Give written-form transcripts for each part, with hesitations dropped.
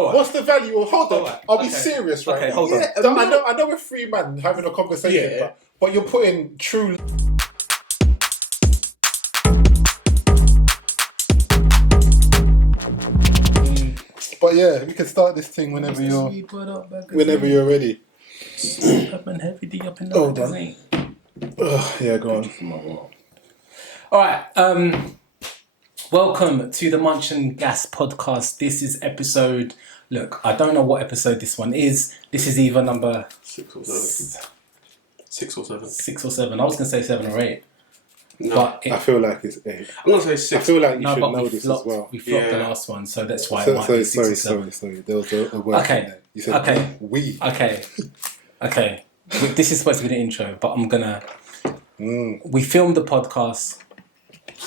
What's the value of... Hold on. Right. I'll be serious right now. Hold on. I know we're three men having a conversation, but you're putting true... But yeah, we can start this thing whenever you're ready. Hold on. Yeah, go on. Alright, welcome to the Munch and Gas podcast. This is episode... Look, I don't know what episode this one is. This is either number... 6 or 7. 6 or 7. 6 or 7. I was going to say 7 or 8. No, but I feel like it's 8. I'm going to say 6. I feel like you should know this as well. We flopped the last one, so that's why it might be 6 or 7. Sorry. There was a word in there. You said we. Okay. This is supposed to be the intro, but I'm going to... We filmed the podcast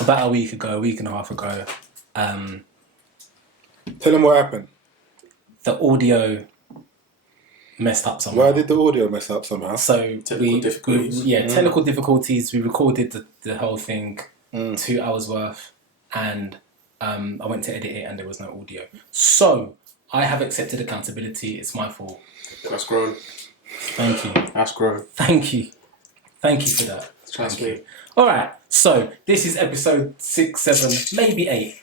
about a week and a half ago. Tell them what happened. The audio messed up somehow. Why did the audio mess up somehow? So technical difficulties. We recorded the whole thing, 2 hours worth, and I went to edit it and there was no audio. So I have accepted accountability. It's my fault. That's grown. Thank you. That's grown. Thank you for that. Trust me. All right. So this is episode 6, 7, maybe 8.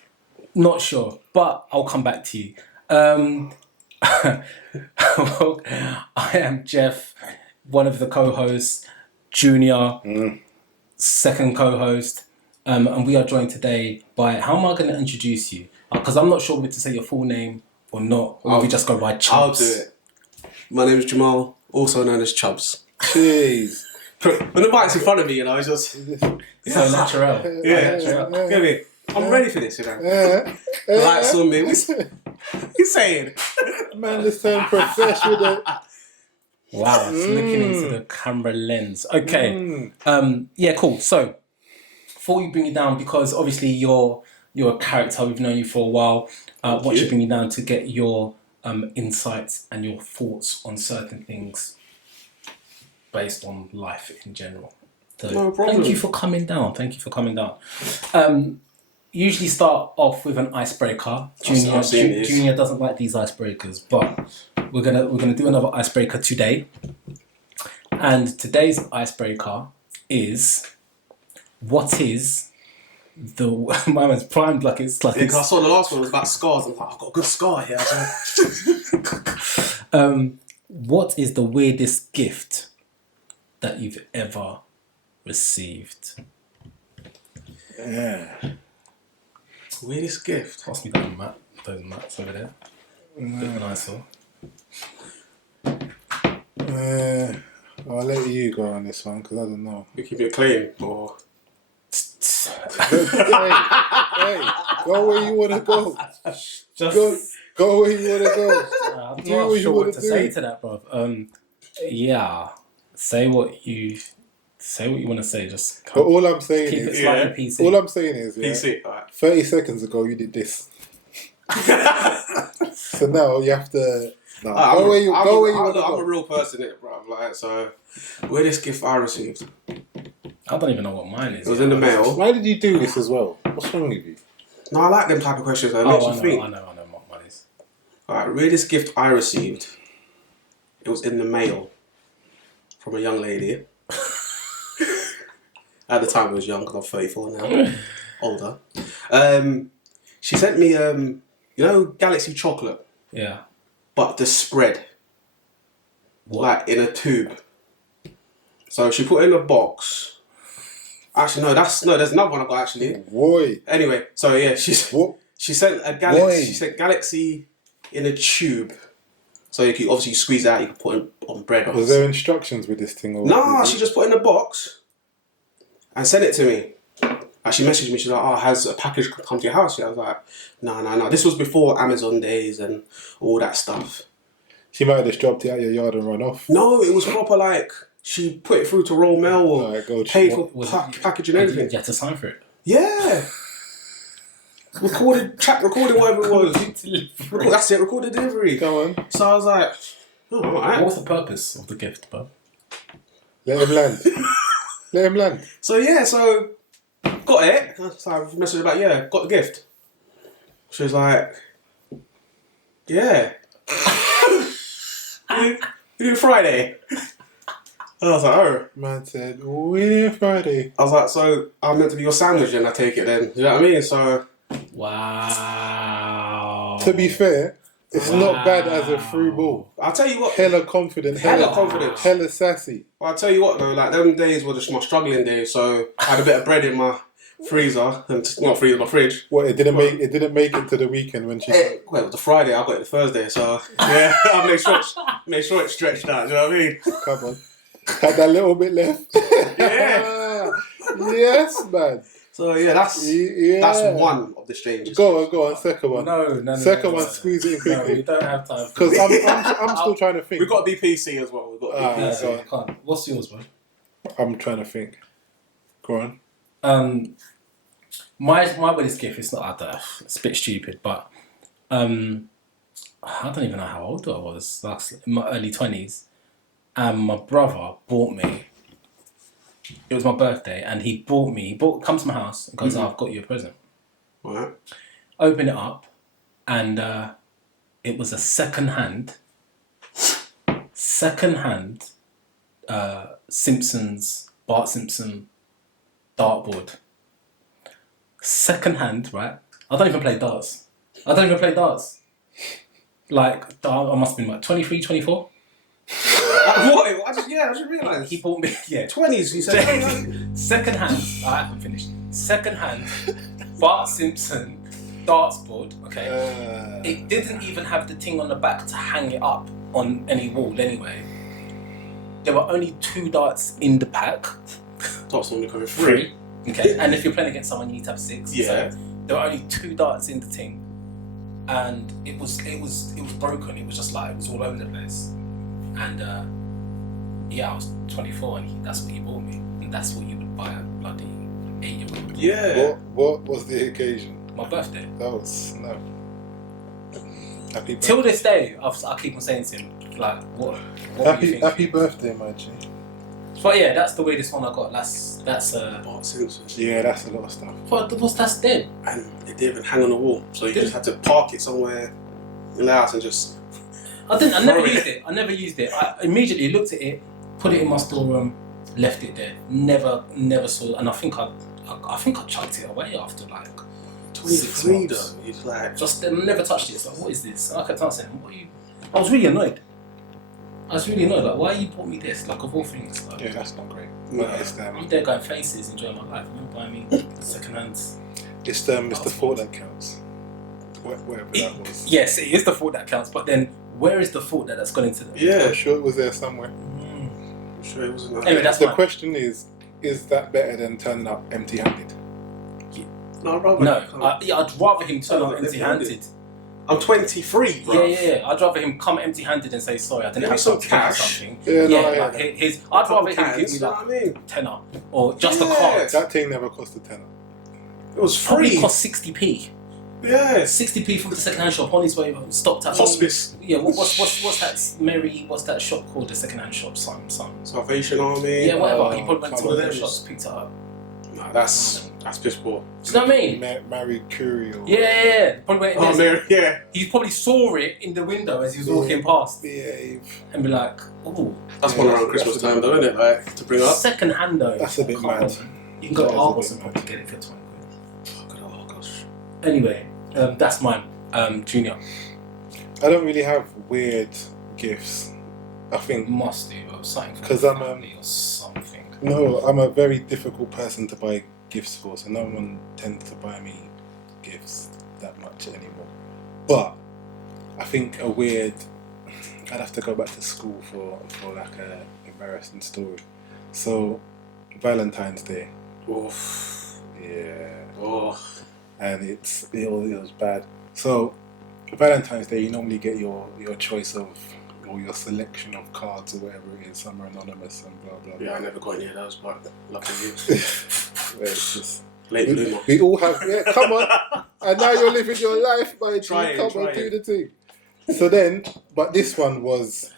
Not sure, but I'll come back to you. Well, I am Jeff, one of the co-hosts, Junior, second co-host, and we are joined today by, how am I going to introduce you? Because I'm not sure whether to say your full name or not, or we just go by Chubz. I'll do it. My name is Jamal, also known as Chubz. Jeez. When the mic's in front of me, it's just... It's so natural. Give me. I'm ready for this, Lights on me. What's you saying? Man, this sound professional. Wow, it's looking into the camera lens. Okay. Yeah, cool. So, before we bring you down, because obviously you're a character, we've known you for a while. Want to bring you down to get your insights and your thoughts on certain things based on life in general. So, no problem. Thank you for coming down. Usually start off with an icebreaker. Junior doesn't like these icebreakers, but we're gonna do another icebreaker today. And today's icebreaker is, what is the... My man's primed like it's like... I saw the last one was about scars. I'm like, I've got a good scar here. What is the weirdest gift that you've ever received? Yeah. Weirdest gift? Pass me those mats over there. Bit of an eyesore. I'll let you go on this one because I don't know. You keep it clean, or... hey, go where you want to go. Go where you want to go. I'm not sure what to say to that, bro. Yeah. Say what you want to say. Just but all I'm saying keep is, it slightly PC. All I'm saying is, PC. All right. 30 seconds ago you did this. So now you have to. No, go where you want to go. I'm a real person, bro. Like, so, weirdest gift I received. I don't even know what mine is. It was in the mail. Why did you do this as well? What's wrong with you? No, I like them type of questions. That makes you think. I know what mine is. Alright, weirdest gift I received. It was in the mail from a young lady. At the time, I was young because I'm 34 now, older. She sent me, Galaxy chocolate. Yeah. But the spread, like in a tube. So she put it in a box. Actually, there's another one I got actually. Boy. Anyway, so yeah, she sent a Galaxy. Boy. She sent Galaxy in a tube. So you can obviously squeeze it out. You can put it on bread. Was there instructions with this thing? Or no, she just put it in a box and sent it to me. And she messaged me. She's like, "Oh, has a package come to your house?" Yeah, I was like, "No." This was before Amazon days and all that stuff. She might have just dropped it out your yard and run off. No, it was proper like she put it through to Royal Mail or paid for package and everything. You had to sign for it. Yeah. Recorded whatever it was. That's it. Recorded delivery. Go on. So I was like, "Oh, all right." What was the purpose of the gift, bro? Let him land. Let him land. So got it. So I messaged her back, got the gift. She was like, Yeah. you do Friday? And I was like, oh. Man said, we're Friday. I was like, so I'm meant to be your sandwich and I take it then. You know what I mean? So. Wow. To be fair, it's not bad as a through ball. I'll tell you what. Hella confident. Hella confidence. Hella sassy. Well, I'll tell you what though, like them days were just my struggling days, so I had a bit of bread in my freezer, not freezer, my fridge. What, it didn't make it to the weekend when she... Well, it was the Friday, I got it the Thursday, so yeah, I made sure it stretched out, do you know what I mean? Come on. Had that little bit left. Yeah. Yes, man. So yeah, that's one of the strangest. Go on, second one. No. Second one, squeeze it in No, quickly. we don't have time. Because I'm still trying to think. We've got to be PC as well. We've got to be PC. go on. I can't. What's yours, bro? I'm trying to think. Go on. My wedding gift is not it's a bit stupid, but I don't even know how old I was. Like in my early 20s, and my brother bought me. It was my birthday, and he bought me. Comes to my house and goes, "I've got you a present." Right. Open it up, and it was a second-hand Bart Simpson dartboard. Second-hand, right? I don't even play darts. Like, I must have been like 23, 24. What? I just realised. He bought me, 20s, he said. Second-hand, I haven't finished. Second-hand Bart Simpson darts board, okay? It didn't even have the thing on the back to hang it up on any wall anyway. There were only 2 darts in the pack. Darts only coming 3. Okay, and if you're playing against someone, you need to have 6. Yeah. So there were only 2 darts in the thing, and it was broken. It was just like, it was all over the place. And I was 24, and that's what he bought me, and that's what you would buy a bloody 8-year-old. Yeah. What was the occasion? My birthday. That was happy birthday. Till this day, I keep on saying to him, like, what Happy birthday, my G. But yeah, that's the weirdest one I got. That's Bart Simpson. Yeah, that's a lot of stuff. But that's dead. And it didn't even hang on the wall, so you just had to park it somewhere in the house and just. I never used it. I immediately looked at it, put it in my storeroom, left it there. Never saw it. And I think I chucked it away after like 23 though. He's like. Just never touched it. It's like, what is this? And I kept on saying, I was really annoyed. Like, why you bought me this? Like, of all things. Like, Yeah, that's not great. I'm there going faces, enjoying my life. You buy me second hands. It's the thought that counts. Whatever that was. Yes, it is the thought that counts. But then, where is the thought that's gone into them? Yeah. I'm sure it was there somewhere. I'm sure it wasn't. Anyway, that's the question is that better than turning up empty-handed? No, I'd rather. I'd rather him turn up empty-handed. I'm 23, bro. Yeah. I'd rather him come empty-handed and say, sorry, I didn't have some some cash. something. I'd rather him give me like tenner or just a card. That thing never cost a tenner. It was Probably free. cost 60p. Yeah. 60p from the second-hand shop on his way, stopped at Hospice. Yeah, what's that what's that shop called? The second-hand shop, some. Salvation Army. Yeah, whatever. He probably went to one of them those shops, picked it up. No, that's piss poor. Do you know what I mean? Marie Curie. Or Yeah. Probably went in there. Yeah. He probably saw it in the window as he was walking past. Behave. And be like, oh. That's one around Christmas time though, isn't it? Like, to bring up. Second hand though. That's a bit mad. You can go to That Argos is a and bit probably get it for 20 quid. Oh gosh. Anyway, that's mine. Junior. I don't really have weird gifts. I think Must do, something for 'Cause the I'm, family or something. no, I'm a very difficult person to buy gifts for, so no one tends to buy me gifts that much anymore. But I think I'd have to go back to school for like a embarrassing story. So Valentine's Day. Oof. Yeah. Oh. And it was bad. So Valentine's Day, you normally get your choice of, or your selection of cards or whatever it is. Some are anonymous and blah blah blah. Yeah, I never got any of those, but lucky you. It's just, Late bloomer. we all have. Yeah, come on. And now you're living your life, my G. Come on, do the thing. So then, but this one was.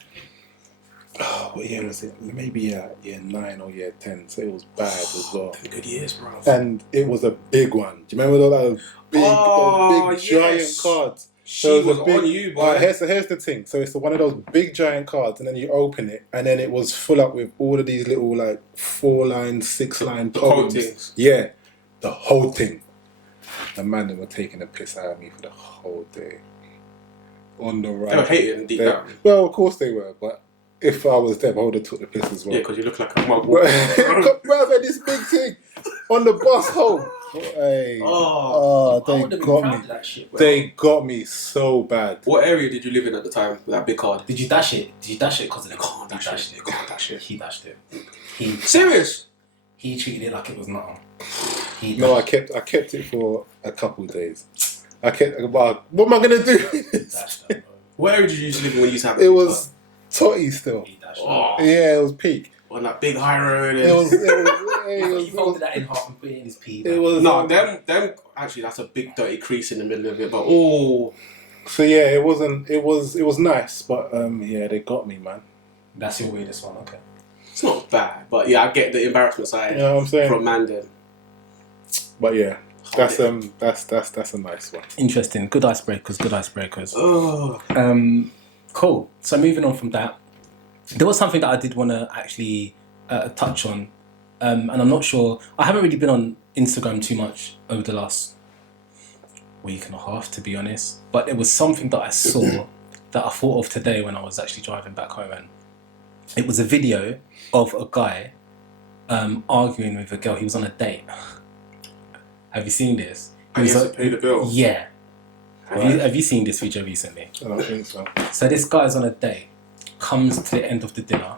Oh, what year was it? Maybe year 9 or year 10. So it was bad as well. Good years, bro. And it was a big one. Do you remember those big yes. giant cards? She was on you, boy. Here's the thing. So it's one of those big giant cards, and then you open it, and then it was full up with all of these little like 4-line, 6-line poems. Things. Yeah, the whole thing. The man that were taking a piss out of me for the whole day. On the right. They were hating deep down. Well, of course they were, but if I was them, I would have took the piss as well. Yeah, because you look like a mug. Bro, this big thing on the bus home. Hey. They got me. That shit, they got me so bad. What area did you live in at the time with that big card? Did you dash it? Did you dash it because of the Can't dash it. Can't dash it. He dashed it. Serious? He treated it like it was nothing. No, I kept it for a couple of days. What am I gonna do? Where did you used to live when you used to have it? Was Totty still. Yeah, it was peak. On that big high road. He folded that in half and put it in his pee. It was them. Actually, that's a big dirty crease in the middle of it. But so yeah, it was nice, but yeah, they got me, man. That's your weirdest one, okay? It's not bad, but yeah, I get the embarrassment side. You know what I'm saying? From Mandan. But yeah, that's a nice one. Interesting. Good icebreakers. Oh. Cool. So moving on from that, there was something that I did want to actually touch on, and I'm not sure. I haven't really been on Instagram too much over the last week and a half, to be honest. But it was something that I saw that I thought of today when I was actually driving back home, and it was a video of a guy arguing with a girl. He was on a date. Have you seen this? And he has to pay the bill. Yeah. Have you seen this video recently? I don't think so. So this guy's on a date, comes to the end of the dinner.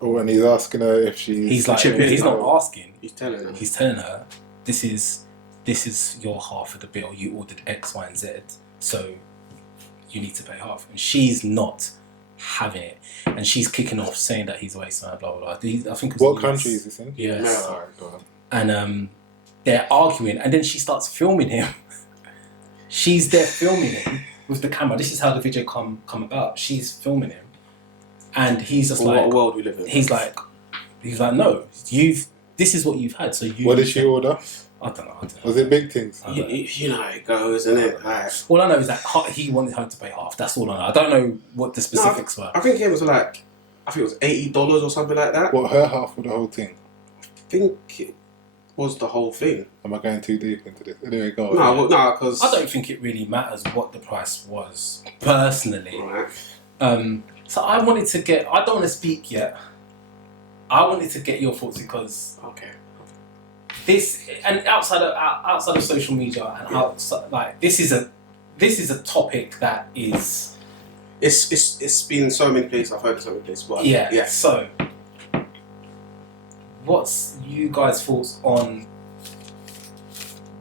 Oh, and he's asking her if she's... He's like, he's not asking. He's telling her. He's telling her, this is your half of the bill. You ordered X, Y, and Z, so you need to pay half. And she's not having it. And she's kicking off, saying that he's a waste man, blah, blah, blah. I think it was what country is this in? Yes. No. Right, go on. And they're arguing, and then she starts filming him. She's there filming him with the camera. This is how the video come about. She's filming him, and he's just like, "What world we live in?" He's like, no, this is what you've had. So you. What did she order? I don't know. Was it big things? You know how it goes, isn't it? Like, all I know is that he wanted her to pay half. That's all I know. I don't know what the specifics were. I think it was like, it was $80 or something like that. What, her half of the whole thing? I think it was the whole thing. Am I going too deep into this? Anyway, go on. No, because I don't think it really matters what the price was, personally. Right. So I wanted to get... I don't want to speak yet. I wanted to get your thoughts because... Okay. This... And outside of social media and outside... Like, this is a topic that is... It's been so many places. I've heard it so many places. But yeah. So... What's you guys' thoughts on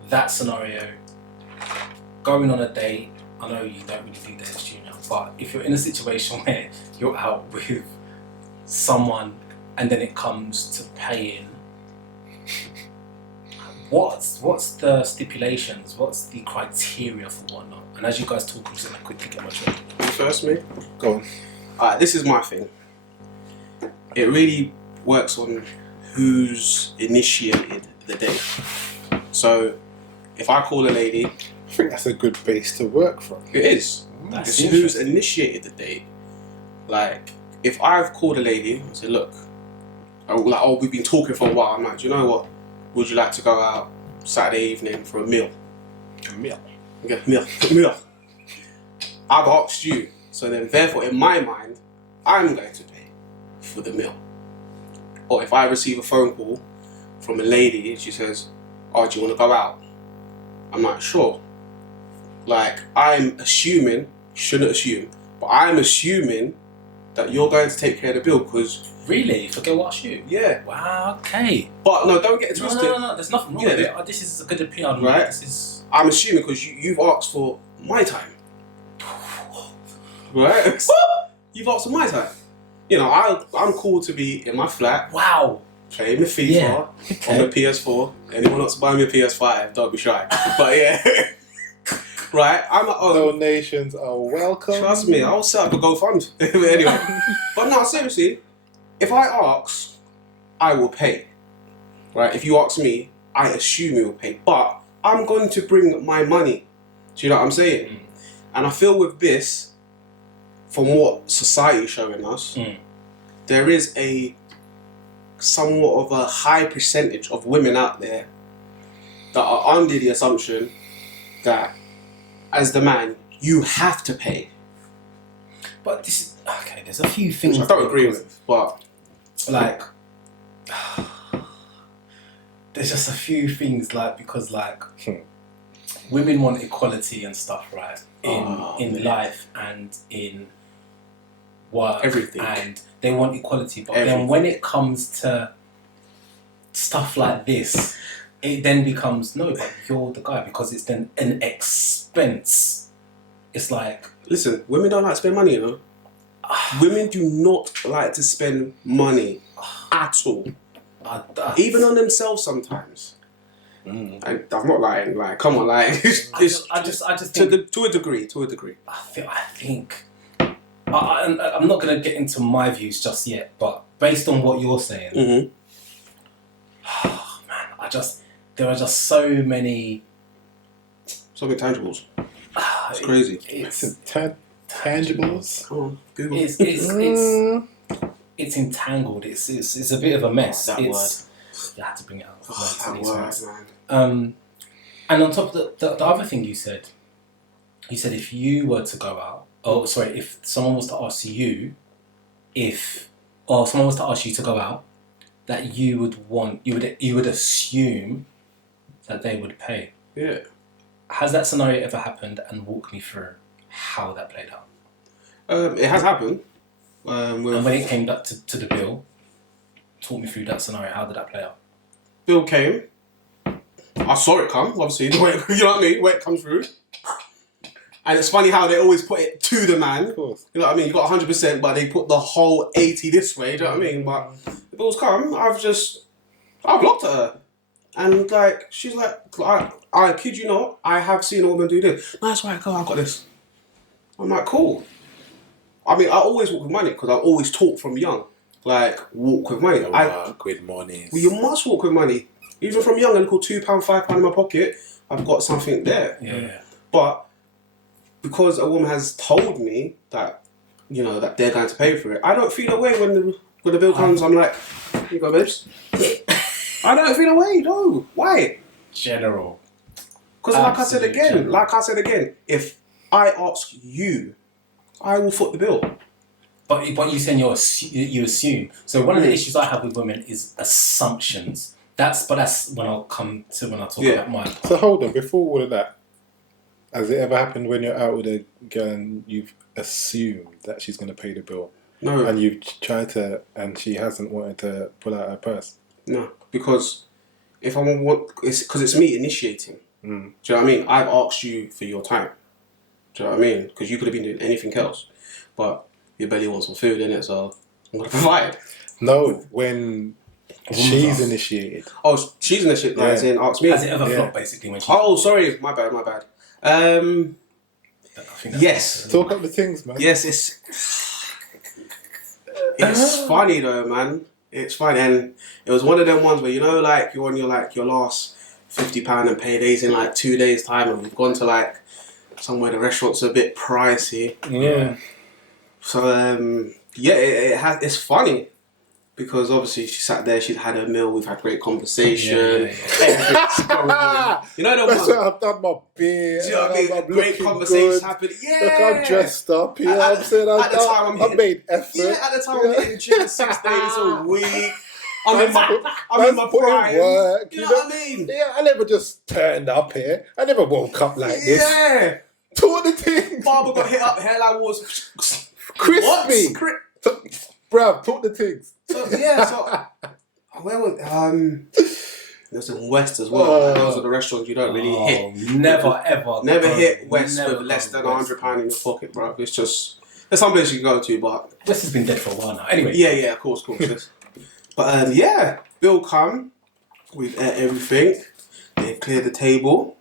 that scenario? Going on a date, I know you don't really think that it's junior, but if you're in a situation where you're out with someone and then it comes to paying, what's the stipulations? What's the criteria for whatnot? And as you guys talk, I'm just gonna quickly get my drink. First, me? Go on. Alright, this is my thing. It really works on who's initiated the date. So, if I call a lady... I think that's a good base to work from. It is. It's who's initiated the date. Like, if I've called a lady and said, look, we've been talking for a while, I'm like, do you know what? Would you like to go out Saturday evening for a meal? A meal? Okay, meal. I've asked you. So then, therefore, in my mind, I'm going to pay for the meal. Or if I receive a phone call from a lady and she says, oh, do you want to go out? I'm like, sure. Like, I'm assuming, shouldn't assume, but I'm assuming that you're going to take care of the bill because... Really? Forget what I shoot? Yeah. Wow, okay. But no, don't get it twisted. No, there's nothing wrong with it. This is a good opinion. Right? This is... I'm assuming because you've asked for my time. Right? You've asked for my time. You know, I'm cool to be in my flat. Wow. Playing the FIFA on the PS4. Anyone wants to buy me a PS5, don't be shy. But yeah. Right? I'm like, donations are welcome. Trust me, I'll set up a GoFund. Anyway. But no, seriously, if I ask, I will pay. Right? If you ask me, I assume you will pay. But I'm going to bring my money. Do you know what I'm saying? And I feel with this, from what society is showing us, there is a somewhat of a high percentage of women out there that are under the assumption that as the man, you have to pay. But this is, okay, there's a few things Which I don't agree with, but like there's just a few things like because like women want equality and stuff, right? In life and in work, everything, and they want equality. But everything. then when it comes to stuff like this, it then becomes no, but you're the guy because it's then an expense. It's like, listen, women don't like to spend money, you know. Women do not like to spend money at all, even on themselves sometimes. I'm not lying. Like, come on, like, I just think to a degree. I think I'm not gonna get into my views just yet, but based on what you're saying, oh, man, there are just so many intangibles. It's crazy. It's tangibles. Come on, Google. It's entangled. It's a bit of a mess. That word. You had to bring it out. That word, man. And on top of the other thing you said if you were to go out, if someone was to ask you someone was to ask you to go out, that you would assume that they would pay. Yeah. Has that scenario ever happened? And walk me through how that played out. It has happened. And when it came back to the bill, talk me through that scenario. How did that play out? Bill came. I saw it come, obviously, the way, you know what I mean, where it comes through. And it's funny how they always put it to the man. Of course. You know what I mean? You got 100%, but they put the whole 80 this way, do you know what I mean? But the bill's come, I've looked at her. And like, she's like, I kid you not, I have seen a woman do this. No, that's right, I've got this. I'm like, cool. I mean, I always walk with money because I always talk from young. Like, walk with money. Walk with money. Well, you must walk with money. Even from young, a little £2, £5 in my pocket, I've got something there. Yeah. But because a woman has told me that, you know, that they're going to pay for it, I don't feel away when the bill comes. I'm like, here you go, babes. I don't feel away, no. Why? General. Because like I said again, if I ask you, I will foot the bill. But you're saying you assume. So one of the issues I have with women is assumptions. That's when I'll talk about mine. So hold on, before all of that, has it ever happened when you're out with a girl and you've assumed that she's going to pay the bill? No. And you've tried to, and she hasn't wanted to pull out her purse? No, because if I want, it's me initiating. Do you know what I mean? I've asked you for your time. Do you know what I mean? Because you could have been doing anything else, but your belly wants some food in it, so I'm gonna provide. No, when she's initiated. Oh, she's initiated. Like, as in, ask me. Has it ever flopped basically when she? Oh, sorry, my bad. I think Yes. Talk up the things, man. Yes, it's funny though, man. It's funny, and it was one of them ones where, you know, like you're on your last £50 and paydays in like 2 days time, and we've gone to like somewhere the restaurant's a bit pricey. Yeah. So it's funny because obviously she sat there, she'd had her meal, we've had great conversation. Everything's going on. You know the That's one. why I've done my beard. Do you know what I mean? I'm Great looking conversations good. happened. Yeah. Look, I'm dressed up. You know what I'm saying? At the time, I made effort. Yeah, at the time I'm hitting the gym 6 days a week. I'm in my Man's put in prime. work. You know what I mean? Yeah, I never just turned up here. I never woke up like this. Yeah. Talk the things. Barber got hit up, hairline was Crispy. Bruv, talk the things. So where was there's in West as well. Those are the restaurants you don't really hit. Never hit West with less than £100 in your pocket, bro. It's just there's some places you can go to, but West has been dead for a while now. Anyway. Yeah, of course. But bill come, we've ate everything. They've cleared the table,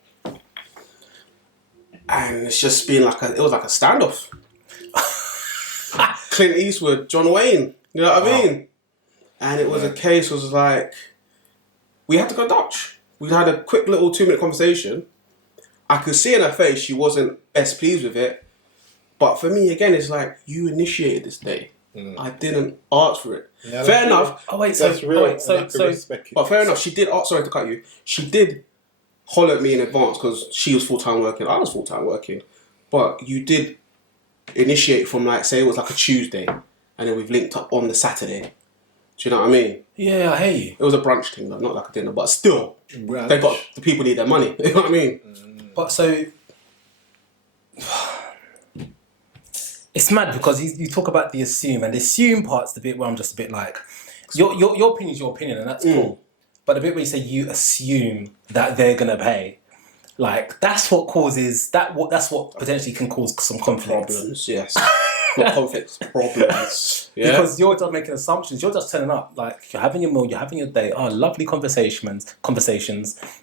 and it's just been it was like a standoff. Clint Eastwood, John Wayne, you know what I mean? And it was a case, was like, we had to go Dutch. We had a quick little 2-minute conversation. I could see in her face she wasn't best pleased with it. But for me, again, it's like, you initiated this day. I didn't ask for it. Yeah, fair enough. Oh wait, That's real. wait, so But fair enough, she did. Sorry to cut you. She did holler at me in advance because she was full-time working. I was full-time working. But you did initiate from, like, say it was like a Tuesday, and then we've linked up on the Saturday. Do you know what I mean? yeah, I hear you. It was a brunch thing, though, not like a dinner. But still, Brunch. the people need their money. You know what I mean? But so it's mad because you talk about the assume, and the assume part's the bit where I'm just a bit like, your opinion is your opinion, and that's cool. But the bit where you say you assume that they're gonna pay, like that's what causes that's what potentially can cause some conflict. Problems, yes. Not conflicts, problems. Yeah. Because you're just making assumptions. You're just turning up, like you're having your meal, you're having your day. Oh, lovely conversations,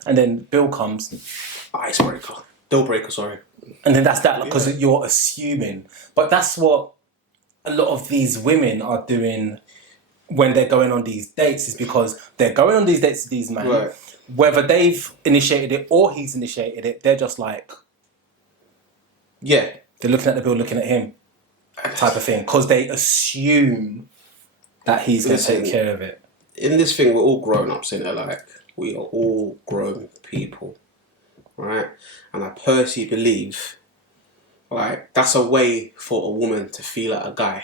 and then bill comes, Icebreaker, deal breaker. Sorry. and then that's that because you're assuming. But that's what a lot of these women are doing when they're going on these dates, is because they're going on these dates with these men. Right. Whether they've initiated it or he's initiated it, they're just like, Yeah. they're looking at the bill, looking at him, type of thing, because they assume that he's going to take care of it. In this thing, we're all grown ups, in it. Like, we are all grown people, right? And I personally believe, like, that's a way for a woman to feel like a guy,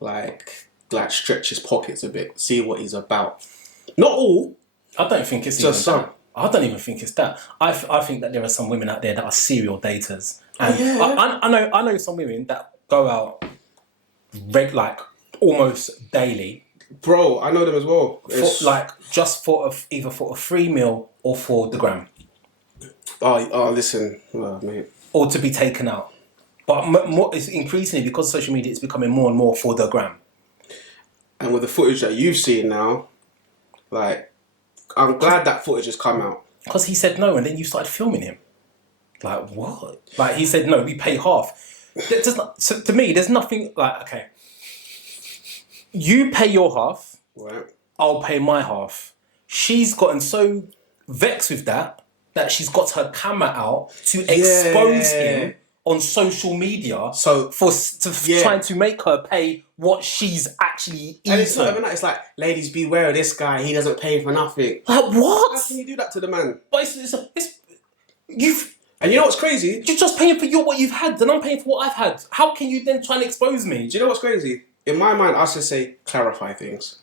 like stretch his pockets a bit, see what he's about. Not all. I don't think it's Just even some. that. I don't even think it's that. I think that there are some women out there that are serial daters, and I know some women that go out like almost daily, Bro, I know them as well. just for either for a free meal or for the gram, Listen, mate. or to be taken out. But more, it's increasingly, because social media, it's becoming more and more for the gram. And with the footage that you've seen now, like, I'm glad that footage has come out. Because he said no, and then you started filming him. Like, what? Like, he said no, we pay half. So to me, there's nothing like, okay, you pay your half, Right. I'll pay my half. She's gotten so vexed with that she's got her camera out to expose him on social media, So trying to make her pay what she's actually eating. And it's not even that. It's like, ladies, beware of this guy. He doesn't pay for nothing. Like, what? How can you do that to the man? But you've... And you know what's crazy? You're just paying for what you've had, and I'm paying for what I've had. How can you then try and expose me? Do you know what's crazy? In my mind, I should say, clarify things.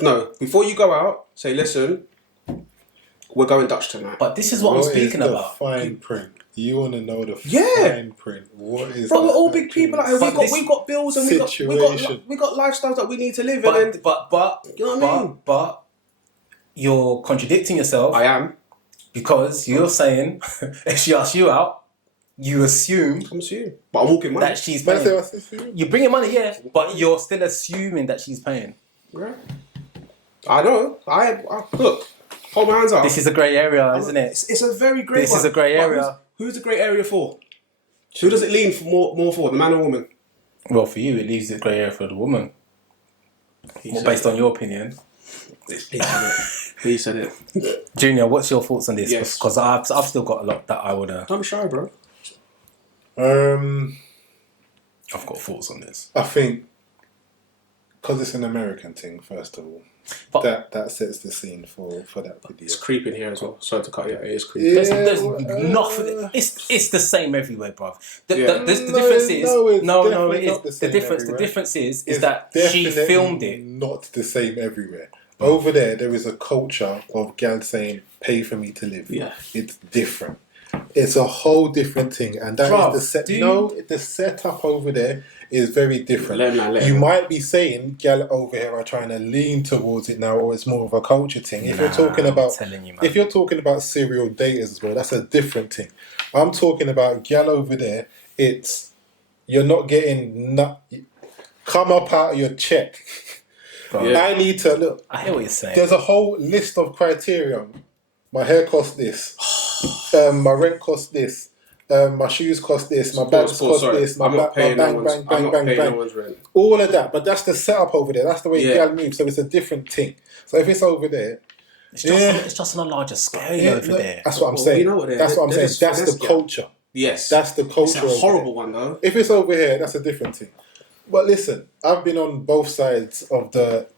No, before you go out, say, listen, we're going Dutch tonight. But this is what I'm speaking about. Fine print. You want to know the Yeah. fine print. What is Bro, we're that all big people out here. We got bills and we got lifestyles that we need to live in. But You know what I mean? but you're contradicting yourself. I am. Because you're saying if she asks you out, you assume I'm assuming. But I'm walking money. that she's paying. You're bringing money, yeah, but you're still assuming that she's paying. Right. I know. I look. Hold my hands up. This is a grey area, isn't it? It's a very grey one. This is a grey But area. Who's the grey area for? Who does it lean for more for, the man or woman? Well, for you, it leaves the grey area for the woman. Based on your opinion. He said it. Junior, what's your thoughts on this? Yes. Because I've still got a lot that I want to... Don't be shy, bro. I've got thoughts on this. I think because it's an American thing, first of all, But that sets the scene for that video. It's creeping here as well. Sorry to cut you out. It is creepy. Yeah, there's nothing. It's the same everywhere, bruv. The difference is the difference is that she filmed it. Not the same everywhere. Over there is a culture of gal saying, "Pay for me to live." Yeah, it's different. It's a whole different thing, and that is the set. The setup over there is very different. You might be saying gal over here are trying to lean towards it now, or it's more of a culture thing. If you're talking about serial daters as well, that's a different thing. I'm talking about gal over there. You're not getting come up out of your check. Yeah. I need to look. I hear what you're saying. There's a whole list of criteria. My hair costs this. My rent costs this. My shoes cost this. My bags cost this. My bang. All of that. But that's the setup over there. That's the way gal moves. So it's a different thing. So if it's over there, it's just on a larger scale over there. That's what I'm saying. You know what that's what I'm saying. That's the culture. Yes. That's the culture. It's a horrible one, though. If it's over here, that's a different thing. But listen, I've been on both sides of the.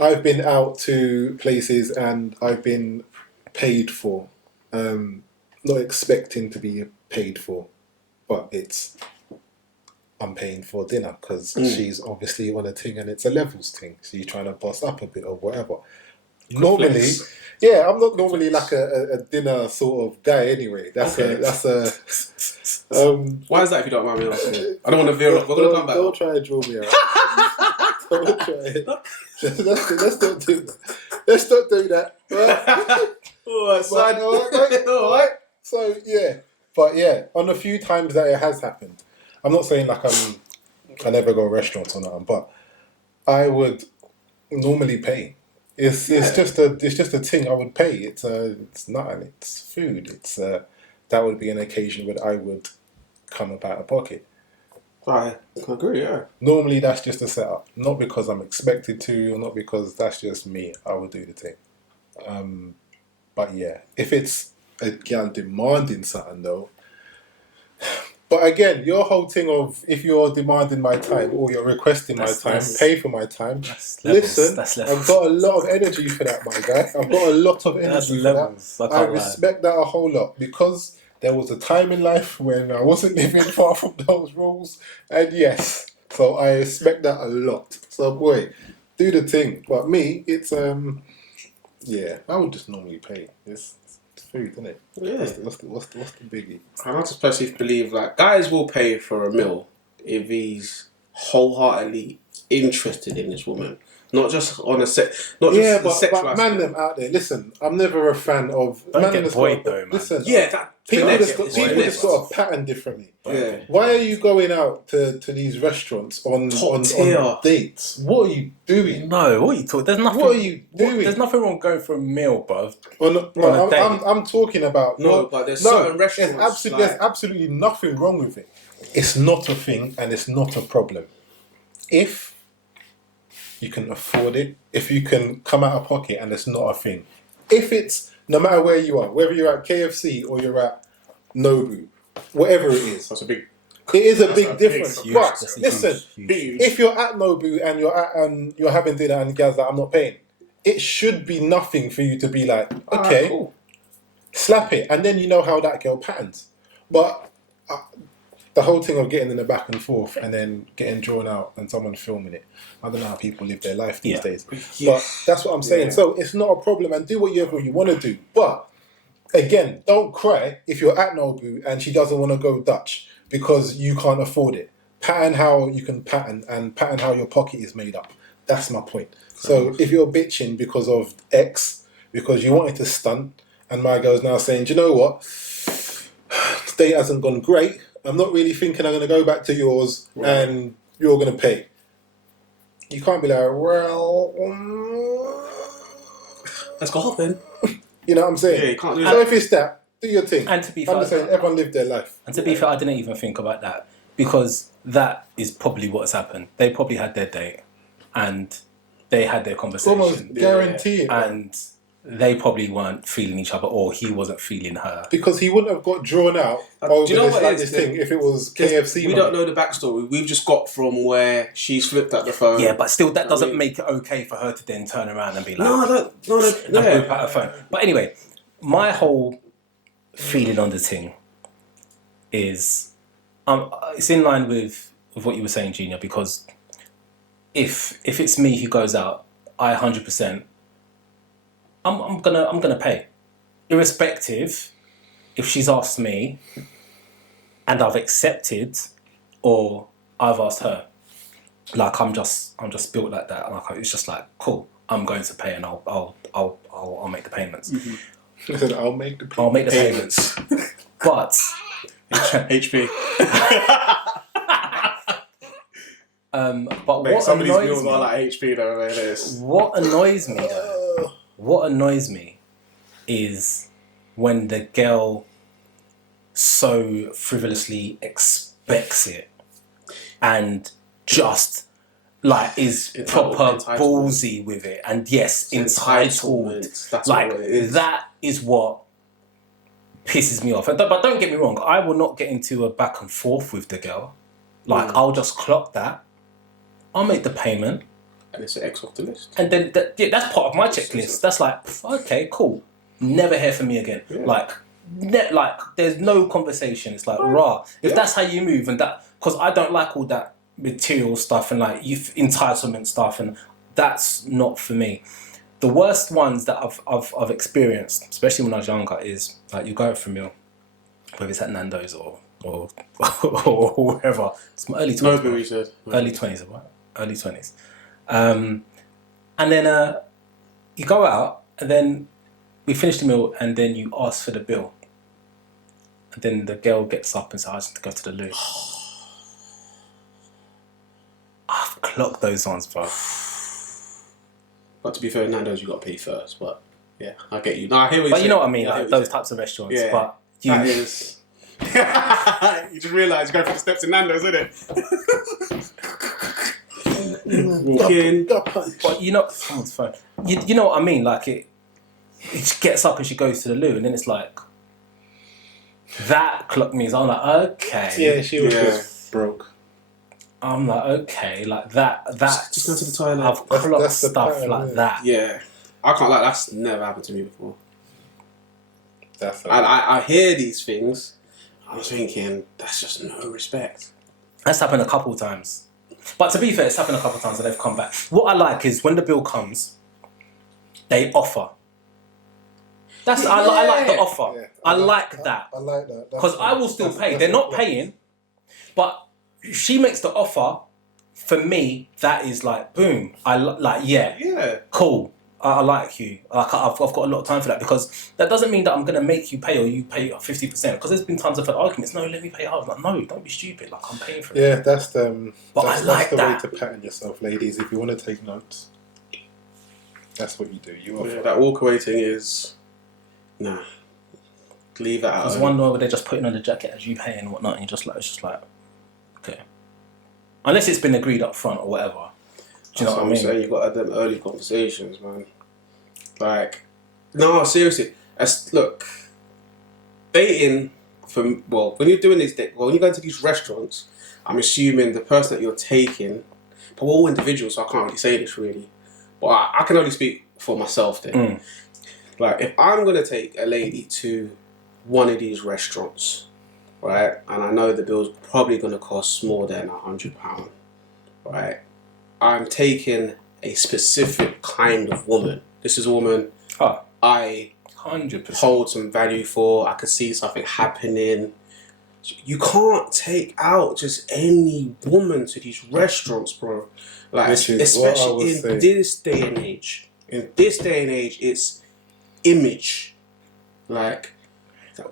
I've been out to places and I've been paid for, not expecting to be paid for, but I'm paying for dinner because she's obviously on a thing and it's a levels thing. So you're trying to boss up a bit or whatever. Normally, yeah, I'm not normally like a dinner sort of guy anyway. That's a. Why is that, if you don't mind me asking? I don't want to veer off. We're going to come back. Don't try to draw me out. Don't try it. Let's not do that. All right. So, yeah. But yeah, on a few times that it has happened, I'm not saying like I never go to restaurants or nothing, but I would normally pay. It's just a thing I would pay. It's nothing. It's food. That would be an occasion where I would come up out of pocket. I agree. Yeah. Normally that's just a setup, not because I'm expected to, or not because that's just me. I would do the thing. But yeah, if it's a girl demanding something though. But again, your whole thing of if you're demanding my time or you're requesting my time, pay for my time. Listen, I've got a lot of energy for that, my guy. I've got a lot of energy for that. I respect that a whole lot because there was a time in life when I wasn't living far from those rules. And yes, so I respect that a lot. So boy, do the thing. But me, it's, yeah, I would just normally pay. It's food, isn't it? Yeah. What's the biggie? I just personally believe like guys will pay for a meal if he's wholeheartedly interested in this woman, not just on a sex. Not just but man, them out there. Listen, I'm never a fan of. Don't get boyed though, man. Listen, people just got a pattern differently. Yeah. Why are you going out to these restaurants on dates? What are you doing? No, what are you talking? There's nothing. What are you doing? There's nothing wrong going for a meal, bruv. I'm talking about but there's certain restaurants. There's absolutely nothing wrong with it. It's not a thing, and it's not a problem. If you can afford it, if you can come out of pocket, and it's not a thing. If it's no matter where you are, whether you're at KFC or you're at Nobu, whatever it is, it is a big difference. But listen, if you're at Nobu and you're having dinner and the guy's like, I'm not paying, it should be nothing for you to be like, okay, cool. Slap it, and then you know how that girl patterns. But the whole thing of getting in the back and forth and then getting drawn out and someone filming it, I don't know how people live their life these days. Yeah. But that's what I'm saying. Yeah. So it's not a problem, and do whatever you want to do. But again, don't cry if you're at Nobu and she doesn't want to go Dutch because you can't afford it. Pattern how you can pattern, and pattern how your pocket is made up. That's my point. So if you're bitching because of X, because you wanted to stunt, and my girl's now saying, do you know what? Today hasn't gone great. I'm not really thinking I'm going to go back to yours and you're going to pay. You can't be like, well... let's go hop then. You know what I'm saying? Yeah, you can't do that. So if it's that, do your thing. And to be fair, I'm just saying, everyone lived their life. And to be fair, I didn't even think about that because that is probably what's happened. They probably had their date and they had their conversation. Almost guarantee it. And they probably weren't feeling each other, or he wasn't feeling her. Because he wouldn't have got drawn out over this thing if it was KFC. We don't know the backstory. We've just got from where she's flipped at the phone. Yeah, but still, that doesn't make it okay for her to then turn around and be like, no, whip out her phone. But anyway, my whole feeling on the thing is, it's in line with what you were saying, Junior, because if it's me who goes out, I 100%. I'm gonna pay, irrespective if she's asked me and I've accepted or I've asked her. Like I'm just built like that. Like it's just like cool. I'm going to pay and I'll make the payments. Mm-hmm. I'll make the payments. But HP. But what some of these annoys meals me, are like HP though. It is. What annoys me though. What annoys me is when the girl so frivolously expects it and just like is proper ballsy with it, and yes, entitled. That's like what it is. that is what pisses me off. But don't get me wrong, I will not get into a back and forth with the girl. Like, I'll just clock that. I'll make the payment. And it's an X off the list. And then that's part of my checklist. That's like, okay, cool. Never hear from me again. Yeah. Like, there's no conversation. It's like, rah. If that's how you move, and that, because I don't like all that material stuff and like entitlement stuff, and that's not for me. The worst ones that I've experienced, especially when I was younger, is like you go out for a meal, whether it's at Nando's or wherever. It's my early 20s. Nobody said. Early 20s, what? Early 20s. And then you go out, and then we finish the meal, and then you ask for the bill. And then the girl gets up and says, I just need to go to the loo. I've clocked those ones, bro. But to be fair, Nando's, you got to pay first. But yeah, I get you. No, I hear what you're saying. But you know what I mean, like those types of restaurants. Yeah, but that is... you just realise you're going for the steps in Nando's, isn't it? Walk in. But you know, someone's phone. You know what I mean? Like it gets up and she goes to the loo, and then it's like that clocked me. So I'm like, okay. Yeah, she was just broke. I'm like, okay, like that. Just go to the toilet. I've clocked that's stuff pattern, like that. Yeah, I can't lie. That's never happened to me before. And I hear these things. I'm thinking that's just no respect. That's happened a couple of times. But to be fair, it's happened a couple of times and they've come back. What I like is when the bill comes, they offer. I like the offer. Yeah, I like that. I like that. Because I will still pay. They're not paying, but she makes the offer. For me, that is like, boom. Yeah. Cool. I like you. Like I've got a lot of time for that, because that doesn't mean that I'm going to make you pay or you pay 50%. Because there's been times I've had arguments. No, let me pay half. Like, no, don't be stupid. Like, I'm paying for it. Yeah, that's the. But that's, I like that's the that. way to pattern yourself, ladies. If you want to take notes, that's what you do. You offer. Yeah, that walkaway thing is, nah. Leave that out. There's one where they're just putting on the jacket as you pay and whatnot, and you're just like, it's just like, okay. Unless it's been agreed up front or whatever. Do you know what I mean? Saying you've got to have them early conversations, man. Like, no, seriously. Look, dating when you're doing these when you go to these restaurants, I'm assuming the person that you're taking, but we're all individuals, so I can't really say this really. But I can only speak for myself then. Like, if I'm gonna take a lady to one of these restaurants, right, and I know the bill's probably gonna cost more than £100, right? I'm taking a specific kind of woman. This is a woman I 100% hold some value for. I could see something happening. You can't take out just any woman to these restaurants, bro. Like, especially in this day and age. In this day and age, it's image. Like, but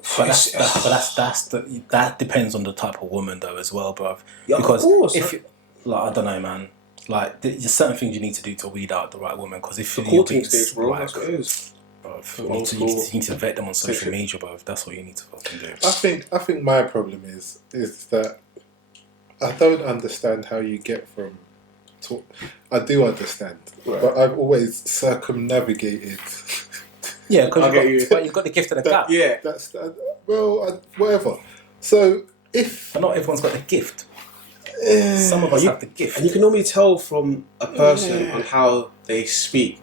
that depends on the type of woman though as well, bro. Yeah, because of course, I don't know, man. Like, there's certain things you need to do to weed out the right woman. Because if the courting stage, bro, that's what it is. Bro, you need to vet them on social media, bro. That's what you need to fucking do. I think my problem is that I don't understand how you get from. I do understand, but I've always circumnavigated. Yeah, because you've got the gift of the gab. Yeah, whatever. So but not everyone's got the gift. Some of us have the gift. And you can normally tell from a person on how they speak.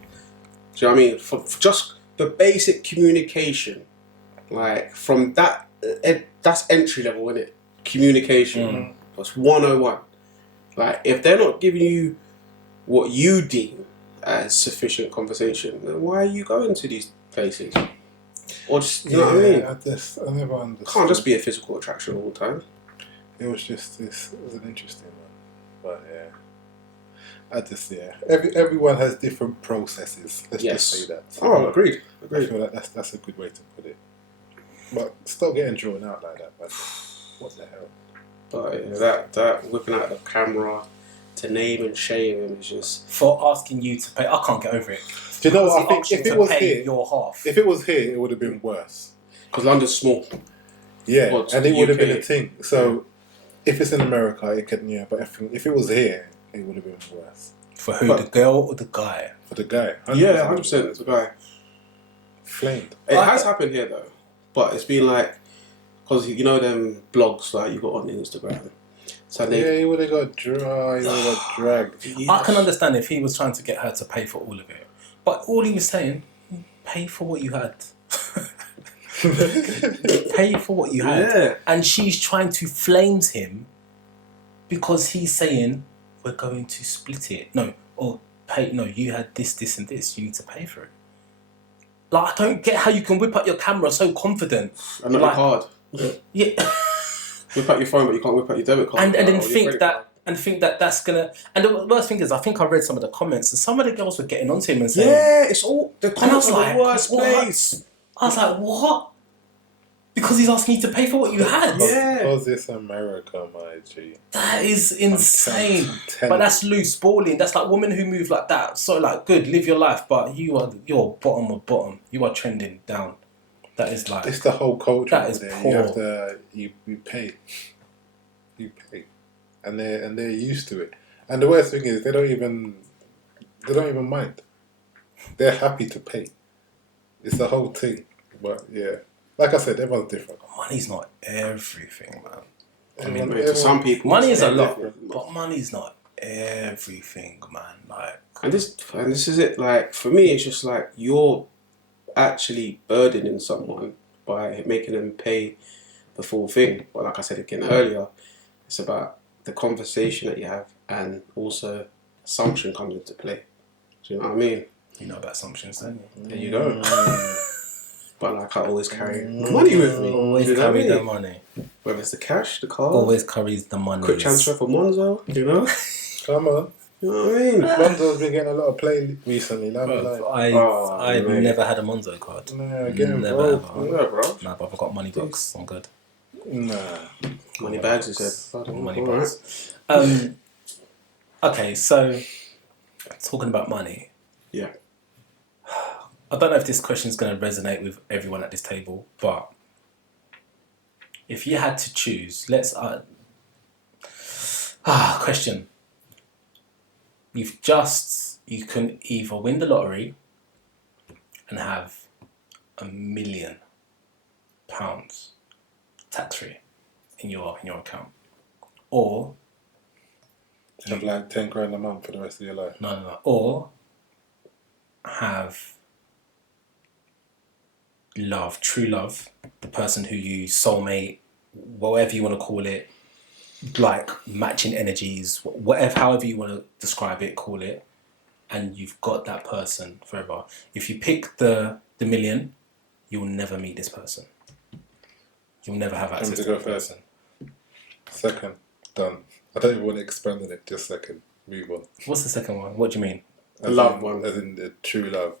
Do you know what I mean? From just the basic communication. Like, from that, that's entry level, isn't it? Communication. That's 101. Like, if they're not giving you what you deem as sufficient conversation, then why are you going to these places? Or just, you know what I mean? I never understood. Can't just be a physical attraction all the time. It was an interesting one, but everyone has different processes. Let's just say that. Oh, agreed. I feel like that's a good way to put it. But stop getting drawn out like that, man. What the hell? But that whipping out the camera to name and shame him is just for asking you to pay. I can't get over it. Do you know what I think? If it was here, your half. If it was here, it would have been worse. Because London's small. Yeah, and it would have been a thing. So. If it's in America, it can, but if it was here, it would have been worse. For who, the girl or the guy? For the guy. 100%. Yeah, 100%. It's the guy. Flamed. It has happened here, though. but it's been like, because you know them blogs like you got on Instagram. So he would have got dragged. Yes. I can understand if he was trying to get her to pay for all of it, but all he was saying, pay for what you had. Pay for what you had. Yeah. And she's trying to flames him because he's saying, we're going to split it. No, or pay. No, you had this, this, and this. You need to pay for it. Like, I don't get how you can whip out your camera so confident. And not like, your card. Yeah. Whip out your phone, but you can't whip out your debit card. And then think that that's gonna. And the worst thing is, I think I read some of the comments, and some of the girls were getting onto him and saying, yeah, it's all the comments and I was are like, the worst what? place. I was like, what? Because he's asking you to pay for what you had. Yeah. Because it's America, my G. That is insane. telling But that's loose balling. That's like women who move like that. So like, good, live your life, but you're bottom of bottom. You are trending down. That is like. It's the whole culture. That is there. poor. You have to. You pay. You pay, and they're used to it. And the worst thing is they don't even mind. They're happy to pay. It's the whole thing. But yeah, like I said, everyone's different. Money's not everything, man. To some people, Money is a it's lot, different. but money's not everything, man. Like, And this is it. Like for me, it's just like you're actually burdening someone by making them pay the full thing. But like I said again earlier, it's about the conversation that you have, and also assumption comes into play. Do you know what I mean? you know about assumptions, don't you? There you go. But like I always carry money with me. Always you know what I carry mean? the money. Whether it's the cash, the card, Always carries the money. quick transfer for Monzo. You know. Come on. You know what I mean? Monzo's been getting a lot of play recently. I've mate. never had a Monzo card. Nah, get Never involved. ever. Yeah, bro. Nah, but I've got money bucks. I'm good. Nah. Money bags, you said. Money All bucks. Okay, so talking about money. Yeah. I don't know if this question is going to resonate with everyone at this table, but if you had to choose, question. You can either win the lottery and have £1 million tax-free in your account, or Have like 10 grand a month for the rest of your life. no, or have love, true love, the person who you soulmate, whatever you want to call it, like matching energies, whatever, however you want to describe it, call it, and you've got that person forever. If you pick the million, you'll never meet this person. You'll never have access to go that person. Second, done. I don't even want to expand on it. Just second, move on. What's the second one? What do you mean? The love one. As in the true love.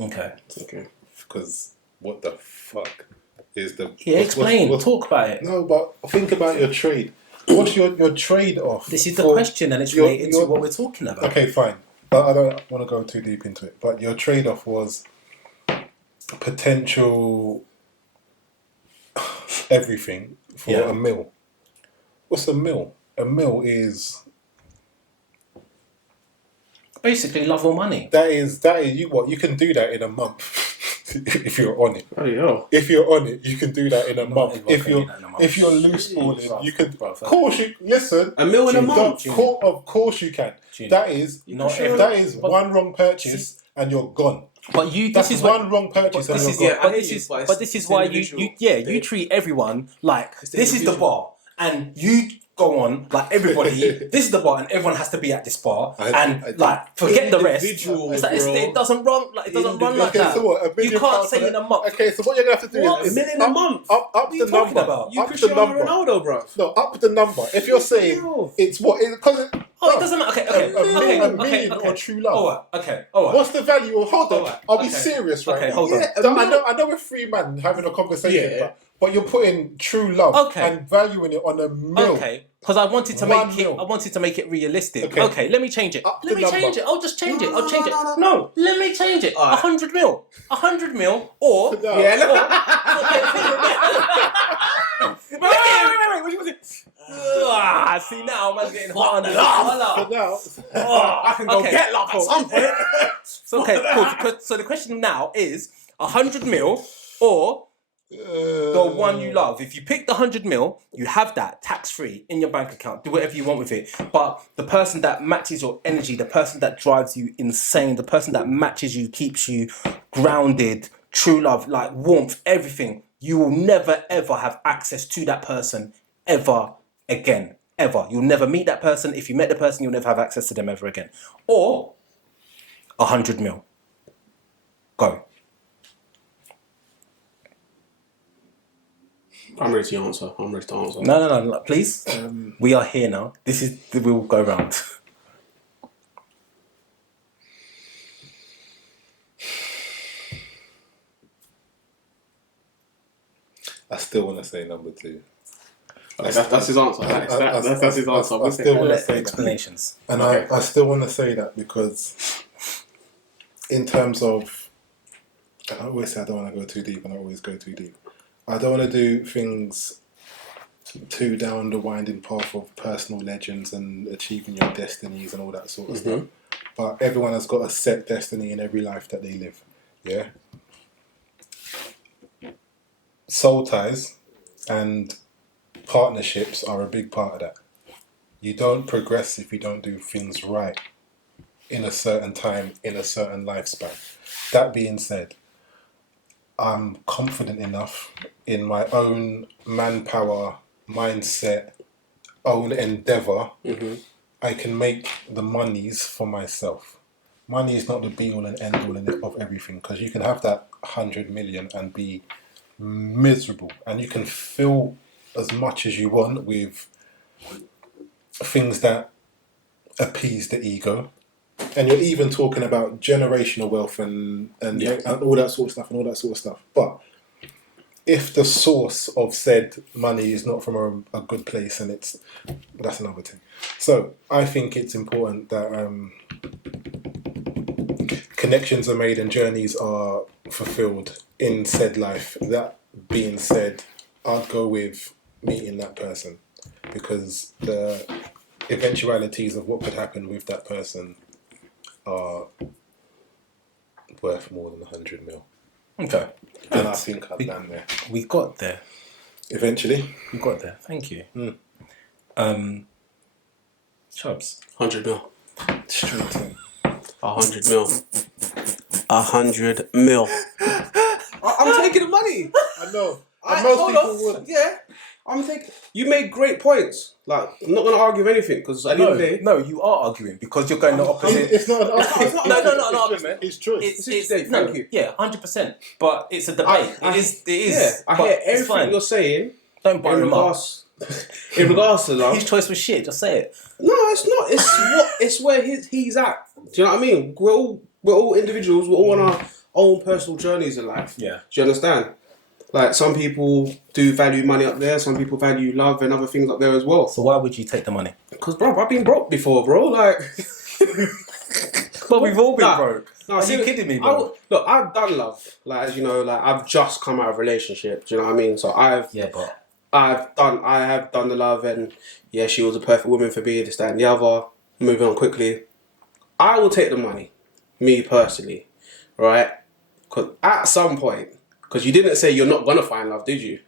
Okay. Okay. Because what the fuck is the... Yeah, explain. Talk about it. No, but think about your trade. What's your trade off? This is the question, and it's related to what we're talking about. Okay, fine. But I don't want to go too deep into it. But your trade off was potential everything for a meal. What's a meal? A meal is basically love or money. that is you can do that in a month. If you're on it. Oh yeah. If you're on it, you can do that in a month. everyone If can you're do that in a month. if you're loose balling, you can. Bro, Of course you listen. $1 million a month. Of course you can. Junior. That is But- one wrong purchase and you're gone. But this That's is one wrong purchase and this you're is gone. but this is why you treat everyone like this is the bar and you go on like everybody. This is the bar and everyone has to be at this bar and like forget the rest. Individual, It's like, bro. it doesn't run like Okay, that. so what, $1 You million can't say in a month. Okay, so what you're gonna have to do What? is $1 million a month? Up What are you the talking number. about? You Up the Cristiano number. Ronaldo, bro. No, up the number. If you're saying No. it's what because Oh, it doesn't matter. Okay. a million or true love. All right. Okay. All right. What's the value of hold on? Alright, Are we okay. serious right Okay, now? hold on. Yeah, I know we're three men having a conversation, Yeah. but you're putting true love Okay. and valuing it on a mill. Okay, because I wanted to One make mil. it realistic. Okay. Okay, let me change it. Up Let the me change number. it. I'll just change it. No, I'll no, change no, it. no, no. No, let me change it. Alright. 100 mil. 100 mil or... No. Yeah. Wait. What do you think? See now, man's getting hot under But now, I can go get love at some point. So, okay, cool. So the question now is 100 mil or The one you love. If you pick the 100 mil, you have that tax-free in your bank account. Do whatever you want with it. But the person that matches your energy, the person that drives you insane, the person that matches you, keeps you grounded, true love, like warmth, everything, you will never ever have access to that person ever again. Ever. You'll never meet that person. If you met the person, you'll never have access to them ever again. Or 100 mil. Go. I'm ready to answer. No. Please. We are here now. We'll go round. I still want to say number 2. That's his answer. That's his answer. I still want to say explanations. That. And Okay. I still want to say that because in terms of, I always say I don't want to go too deep, and I always go too deep. I don't want to do things too down the winding path of personal legends and achieving your destinies and all that sort of stuff. But everyone has got a set destiny in every life that they live. Yeah. Soul ties and partnerships are a big part of that. You don't progress if you don't do things right in a certain time, in a certain lifespan. That being said, I'm confident enough in my own manpower, mindset, own endeavour. I can make the monies for myself. Money is not the be all and end all of everything, because you can have that 100 million and be miserable, and you can fill as much as you want with things that appease the ego. And you're even talking about generational wealth and all that sort of stuff. But if the source of said money is not from a good place, and that's another thing. So I think it's important that connections are made and journeys are fulfilled in said life. That being said, I'd go with meeting that person, because the eventualities of what could happen with that person are worth more than 100 mil. Okay. And I think I've done there. We got there. Eventually. We got there. Thank you. Chubz. 100 mil. Straight in. 100 mil. 100 mil. I'm taking the money. I know. I, Most hold people on. would. Yeah. I'm taking. You made great points. Like, I'm not going to argue with anything, because at the end of the day. No, you are arguing because you're going the opposite. It's not an argument. not- No, not an argument. It's choice. Thank you. Yeah, 100%. But it's a debate. It is. Yeah, I but hear it's everything fine. you're saying. Don't In butter him up. regards, to love. His choice was shit. Just say it. No, it's not. It's where he's at. Do you know what I mean? We're all individuals. We're all on our own personal journeys in life. Yeah. Do you understand? Like, some people do value money up there. Some people value love and other things up there as well. So why would you take the money? Because, bro, I've been broke before, bro. Like, But we've all been Nah. broke. no, Are see, you kidding me, bro? Look, I've done love. Like, as you know, like, I've just come out of a relationship. Do you know what I mean? So I have done the love, and yeah, she was a perfect woman for me, this, that, and the other. Moving on quickly. I will take the money, me personally, right? Because at some point, because you didn't say you're not gonna find love, did you?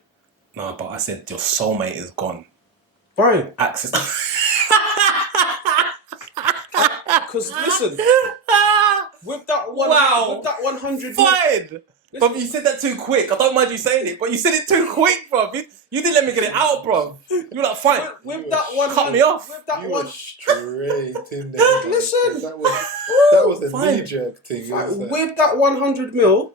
No, but I said your soulmate is gone. Bro, Access. because listen, with that 100 Fine. But you said that too quick. I don't mind you saying it, but you said it too quick, bro. You didn't let me get it out, bro. You were like, fine. with that one, Cut me off. With that You one, were straight in there. Listen. That was a Fine. knee-jerk thing. with that 100 mil,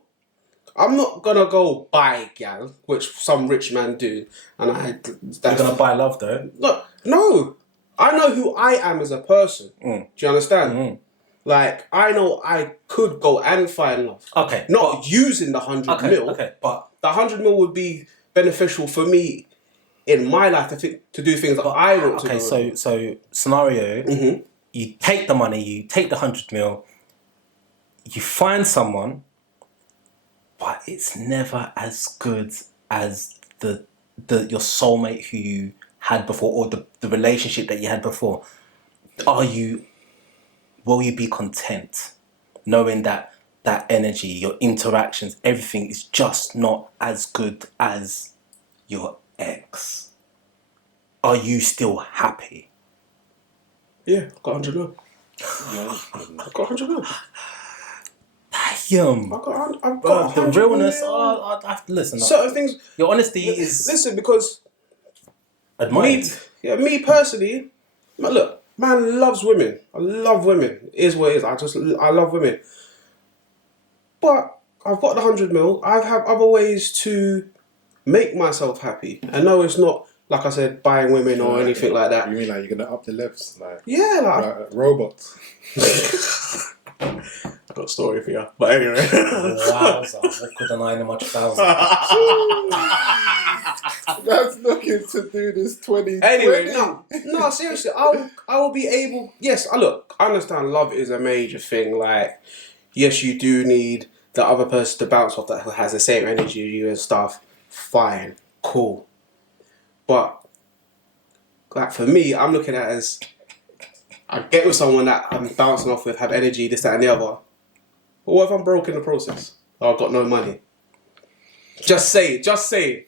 I'm not gonna go buy gal, which some rich man do, and You're gonna buy love, though. Look, no. I know who I am as a person. Do you understand? Like, I know I could go and find love. Okay. Not using the 100 mil. Okay, but The 100 mil would be beneficial for me in my life to do things that I want to do. Okay, so scenario, you take the money, you take the 100 mil, you find someone, but it's never as good as your soulmate who you had before, or the relationship that you had before. Will you be content knowing that that energy, your interactions, everything is just not as good as your ex, are you still happy? Yeah, I've got 100 mil. Yeah. I've got 100 mil. Damn. I've got Bro, 100 the realness, mil. I have to listen. Certain things. Your honesty is Listen, because admired. me personally, look, man loves women. I love women. It is what it is. I love women. But I've got the 100 mil. I have other ways to make myself happy. I know it's not, like I said, buying women or anything like that. You mean like you're gonna up the levels, like Yeah, like robots? I've got a story for you. But anyway. Wowza, record an eye much thousand. That's looking to do this 2020. Anyway, no, seriously, I will be able. Yes, I understand love is a major thing. Like, yes, you do need the other person to bounce off that has the same energy as you and stuff. Fine, cool. But like for me, I'm looking at it as I get with someone that I'm bouncing off with, have energy, this, that, and the other. But what if I'm broke in the process? Or I've got no money. Just say it.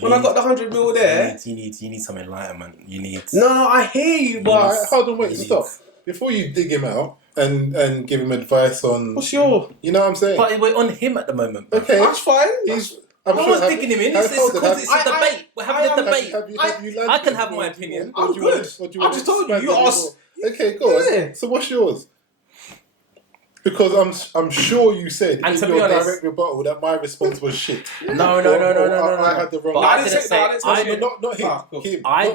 When I got the 100 mil there, you need some enlightenment. You need. no, I hear you, but Hold on, wait, stop. Before you dig him out and give him advice on... what's your... You know what I'm saying? But we're on him at the moment. Bro. Okay. That's fine. No one's digging him in. It's a debate. We're having a debate. I can have my opinion. I'm good. I just told you. You asked. Okay, go on. So what's yours? Because I'm sure you said and in to be your honest, direct rebuttal that my response was shit. No. I had the wrong. But I didn't say. Not him. I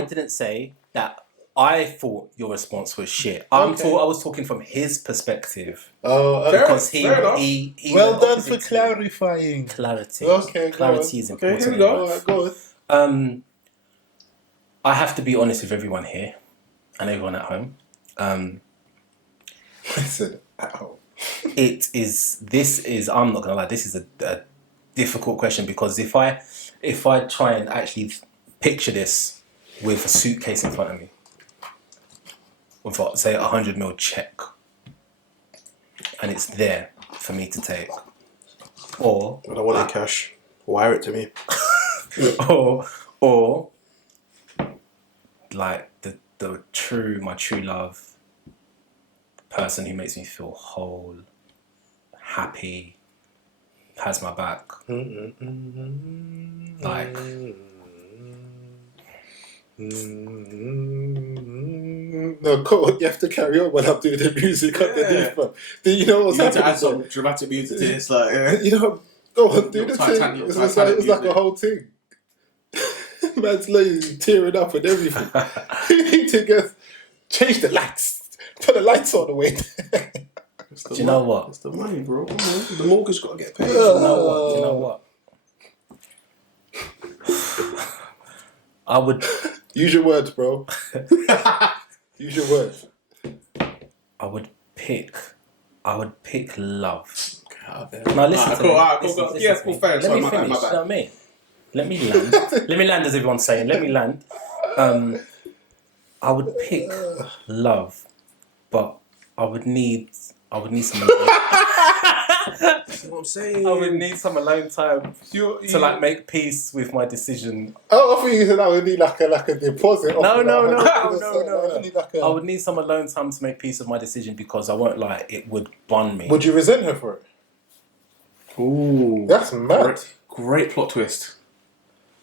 didn't say that. I thought your response was shit. I was talking from his perspective. Oh, because he well done for clarifying. Clarity. Okay, clarity is important. Okay, here we go. Alright, go on. I have to be honest with everyone here and everyone at home. Listen, at home. I'm not gonna lie, this is a difficult question because if I try and actually picture this with a suitcase in front of me, with say 100 mil check, and it's there for me to take, or I don't want it cash. Wire it to me. or like my true love, person who makes me feel whole, happy, has my back. Like no, cool. You have to carry on when I'm doing the music underneath. But do you know what's happening? Add some dramatic music to this, like you know, go on, do the thing. It's like a whole thing. Man's like tearing up and everything. You need to just change the lights. Put the lights on the way. Do you know what? It's the money, bro. The mortgage got to get paid. Do you know what? I would use your words, bro. Use your words. I would pick love. Okay, now listen to me. Cool. Yeah, cool. Fair. Let me finish. You know what I mean? Let me land. Let me land, as everyone's saying. Let me land. I would pick love, but I would need some. That's what I'm saying. I would need some alone time to like make peace with my decision. Oh, I thought you said I would need like a deposit. No. I I would need some alone time to make peace with my decision because I won't lie, it would bun me. Would you resent her for it? Ooh, that's mad. Great plot twist.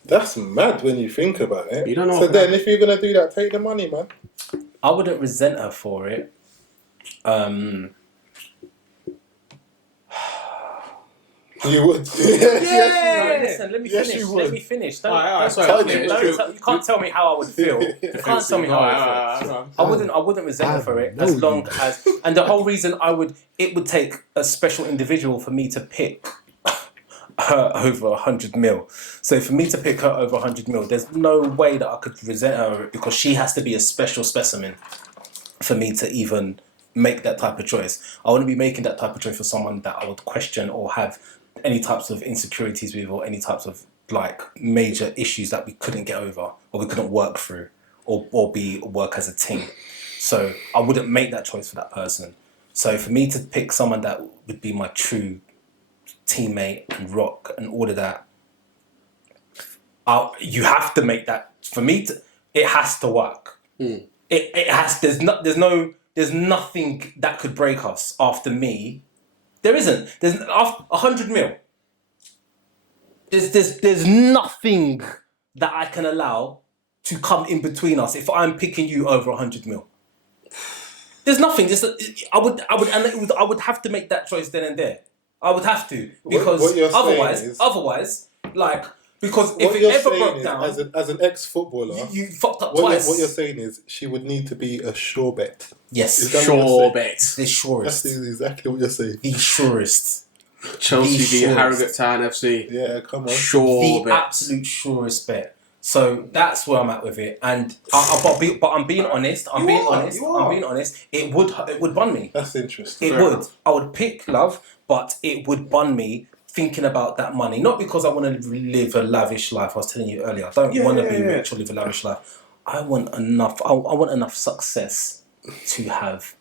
That's mad when you think about it. You don't know. So then, if you're gonna do that, take the money, man. I wouldn't resent her for it. You would. No, listen, let me Yes, finish. you would. Let me finish. You can't tell me how I would feel. You can't tell me how I would feel. I wouldn't resent her for it as long as. And the whole reason it would take a special individual for me to pick her over 100 mil. So for me to pick her over 100 mil, there's no way that I could resent her because she has to be a special specimen for me to even make that type of choice. I wouldn't be making that type of choice for someone that I would question or have any types of insecurities with or any types of like major issues that we couldn't get over or we couldn't work through or work as a team. So I wouldn't make that choice for that person. So for me to pick someone that would be my true teammate and rock and all of that, you have to make that. For me, it has to work. It has. There's nothing that could break us after me. There isn't. There's 100 mil. There's nothing that I can allow to come in between us if I'm picking you over 100 mil. There's nothing. I would have to make that choice then and there. I would have to, because otherwise, like, because if it ever broke down, as an ex-footballer, you fucked up twice. What you're saying is she would need to be a sure bet. Yes, sure bet. The surest. That's exactly what you're saying. The surest. Chelsea v Harrogate Town FC. Yeah, come on. Sure bet. Absolute surest bet. So that's where I'm at with it, and but I'm being honest. I'm being honest. It would bun me. That's interesting. It would. I would pick love, but it would bun me thinking about that money. Not because I want to live a lavish life. I was telling you earlier. I don't want to be rich or live a lavish life. I want enough. I want enough success to have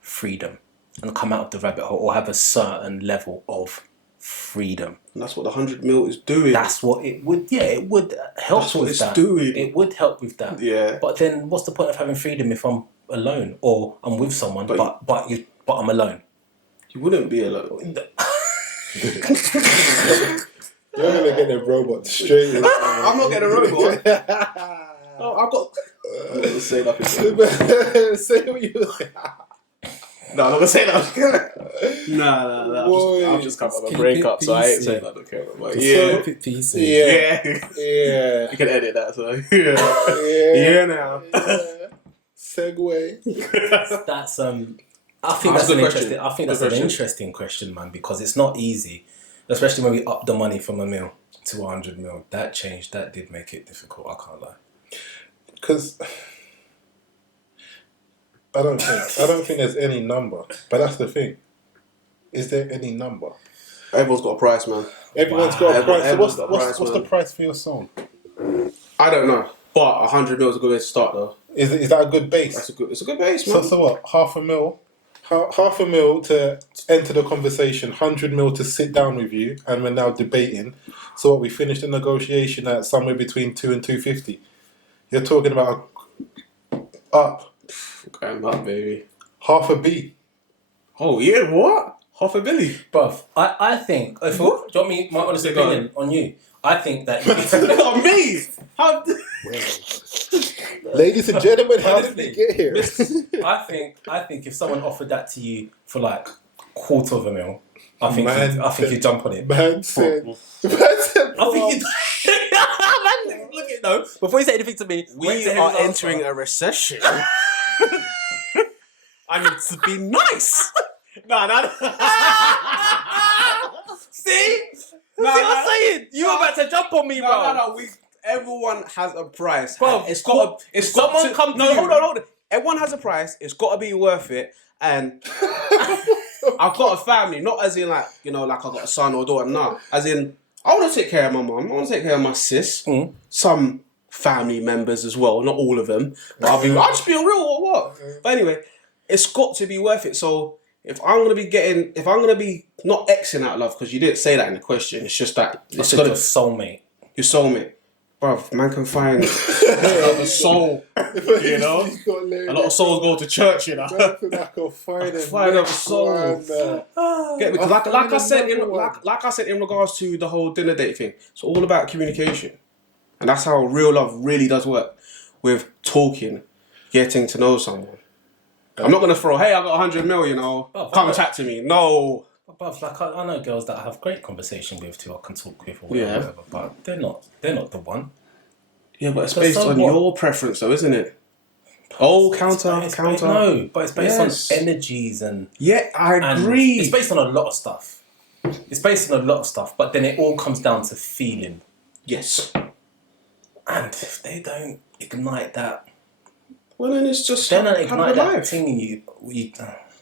freedom and come out of the rabbit hole, or have a certain level of freedom. And that's what the 100 mil is doing. That's what it would. Yeah, it would help. That's what with it's that. doing. It would help with that. Yeah. But then, what's the point of having freedom if I'm alone, or I'm with someone, but I'm alone? You wouldn't be alone. You're gonna get a robot straight in. I'm not getting a robot. I've got. I'm gonna say nothing. Say what you say. No, I'm not gonna say that. Nah. I've just come out of a breakup, so I ain't saying that. Yeah. You can edit that, so yeah. Now. Segue. That's I think that's an interesting question, man, because it's not easy, especially when we up the money from $1 mil to 100 mil. That did make it difficult. I can't lie. Because I don't think there's any number. But that's the thing. Is there any number? Everyone's got a price, man. Everyone's got a price. So what's the price for your song? I don't know. But 100 mil is a good way to start, though. Is that a good base? It's a good base, man. So what? Half a mil to enter the conversation, 100 mil to sit down with you, and we're now debating. So what? We finished the negotiation at somewhere between 2 and 250. You're talking about up. I'm up, baby. Half a B. Oh yeah, what? Half a billy, bruv. I think. Do you want me my honest opinion on you? I think that on me. How? Ladies and gentlemen, how did we get here? I think if someone offered that to you for like $250,000, I think you jump on it. Man said, I think you. Look at no. Before you say anything to me, we are entering a recession. I need to be nice. No. See what I'm saying? You were about to jump on me, bro. No. Everyone has a price. Bro, Hold on. Everyone has a price. It's got to be worth it. And I've got a family, not as in like I've got a son or daughter. No, as in I want to take care of my mum. I want to take care of my sis. Some family members as well, not all of them. But I'll just be real or what. But anyway, it's got to be worth it. So if I'm gonna be not Xing out love, because you didn't say that in the question. It's just that it's got your soulmate. Your soulmate. Bruv, man can find a soul, A lot of souls go to church, I can find a soul. Get me? Because like I said in regards to the whole dinner date thing, it's all about communication. And that's how real love really does work. With talking, getting to know someone. I'm not going to throw, hey, I got 100 mil, come chat to me. No. But like I know girls that I have great conversation with too, I can talk with or whatever, but they're not the one. Yeah, but it's based on your preference though, isn't it? Oh, counter. No, but it's based on energies and... Yeah, I agree. It's based on a lot of stuff. But then it all comes down to feeling. Yes. And if they don't ignite that... Well, then it's just... They're not ignite that thing in you.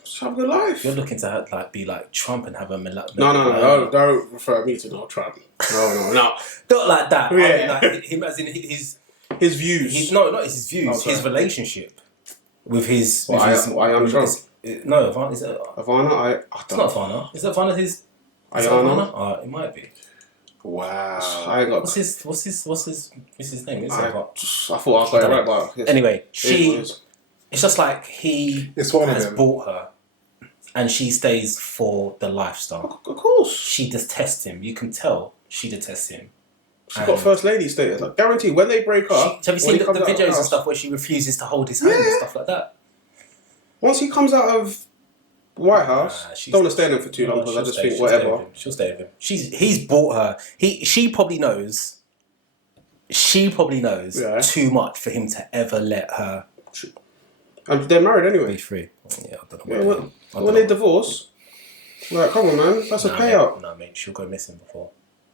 Just have a good life. You're looking to be like Trump and have a... No. Don't refer me to Donald Trump. No. Not like that. Yeah. I mean, like him as in his views. Not his views. Okay. His relationship with his... I am Trump. No, Ivana. Is it? Ivana, It's not Ivana. Is it Ivana? Is it Ayana. Ivana? It might be. Wow. I ain't got. What's his name? Is I it? thought I was going right, but yes. Anyway, It it's just like he It's one of has them. bought her, and she stays for the lifestyle. of course. She detests him. You can tell she detests him. She's got first lady status. Like, guaranteed, when they break up. Have you seen when he the comes out of videos and house- stuff where she refuses to hold his hand and stuff like that? Once he comes out of White House, she's- don't want to stay in there for too long because I just think whatever. She'll stay with him. He's bought her. She probably knows. She probably knows Yeah. too much for him to ever let her And they're married be anyway. free. Yeah, I don't know. Yeah, what when they divorce, like, come on, man, that's a payout. No, mate, she'll go missing before.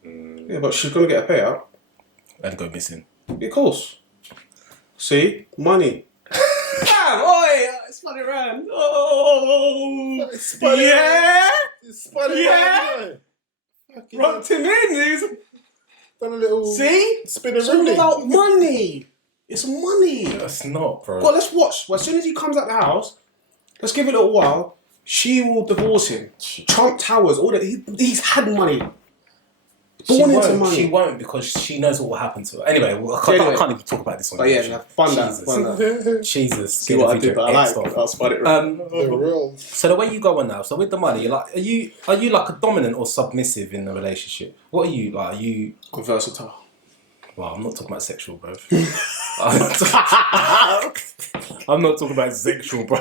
Yeah, but she's gonna get a payout. And go missing. Of course. See, money. Damn, oi, it's funny around. Oh, yeah, Rubbed him in. He's Done a little see, spin it's all around. about money. It's money. That's not, bro. Well, let's watch. Well, as soon as he comes out the house, let's give it a little while. She will divorce him. Trump Towers, all that. He's had money. Born into money. She won't because she knows what will happen to her. Anyway, I can't even talk about this one. But yeah, fun that. Jesus. See what I did, but I like it. I'll spot it right. The real. So the way you go on now, so with the money, you're like, are you like a dominant or submissive in the relationship? What are you like? Are you? I'm versatile. Well, I'm not talking about sexual, bro. I'm not talking about sexual, bro.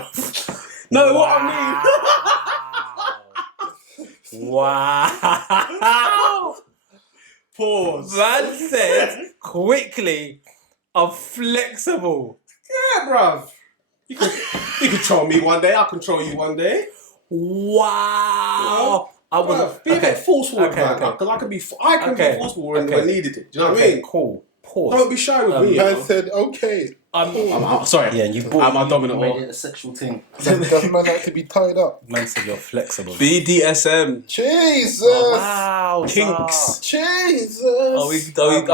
No, what I Wow. Pause. Man said quickly, I'm flexible. Yeah, bruv. You control me one day, I'll control you one day. Wow. I was Bruv, be a bit forceful, man. okay. Because I can be forceful when needed it. Do you know what I Okay, mean? cool. Pause. Don't be shy with me. Man said, okay. I'm sorry. Yeah, you bought. I'm a dominant made or- it a sexual thing. Does man like to be tied up? Man said you're flexible. BDSM. Jesus! Wow. Kinks. Jesus! Are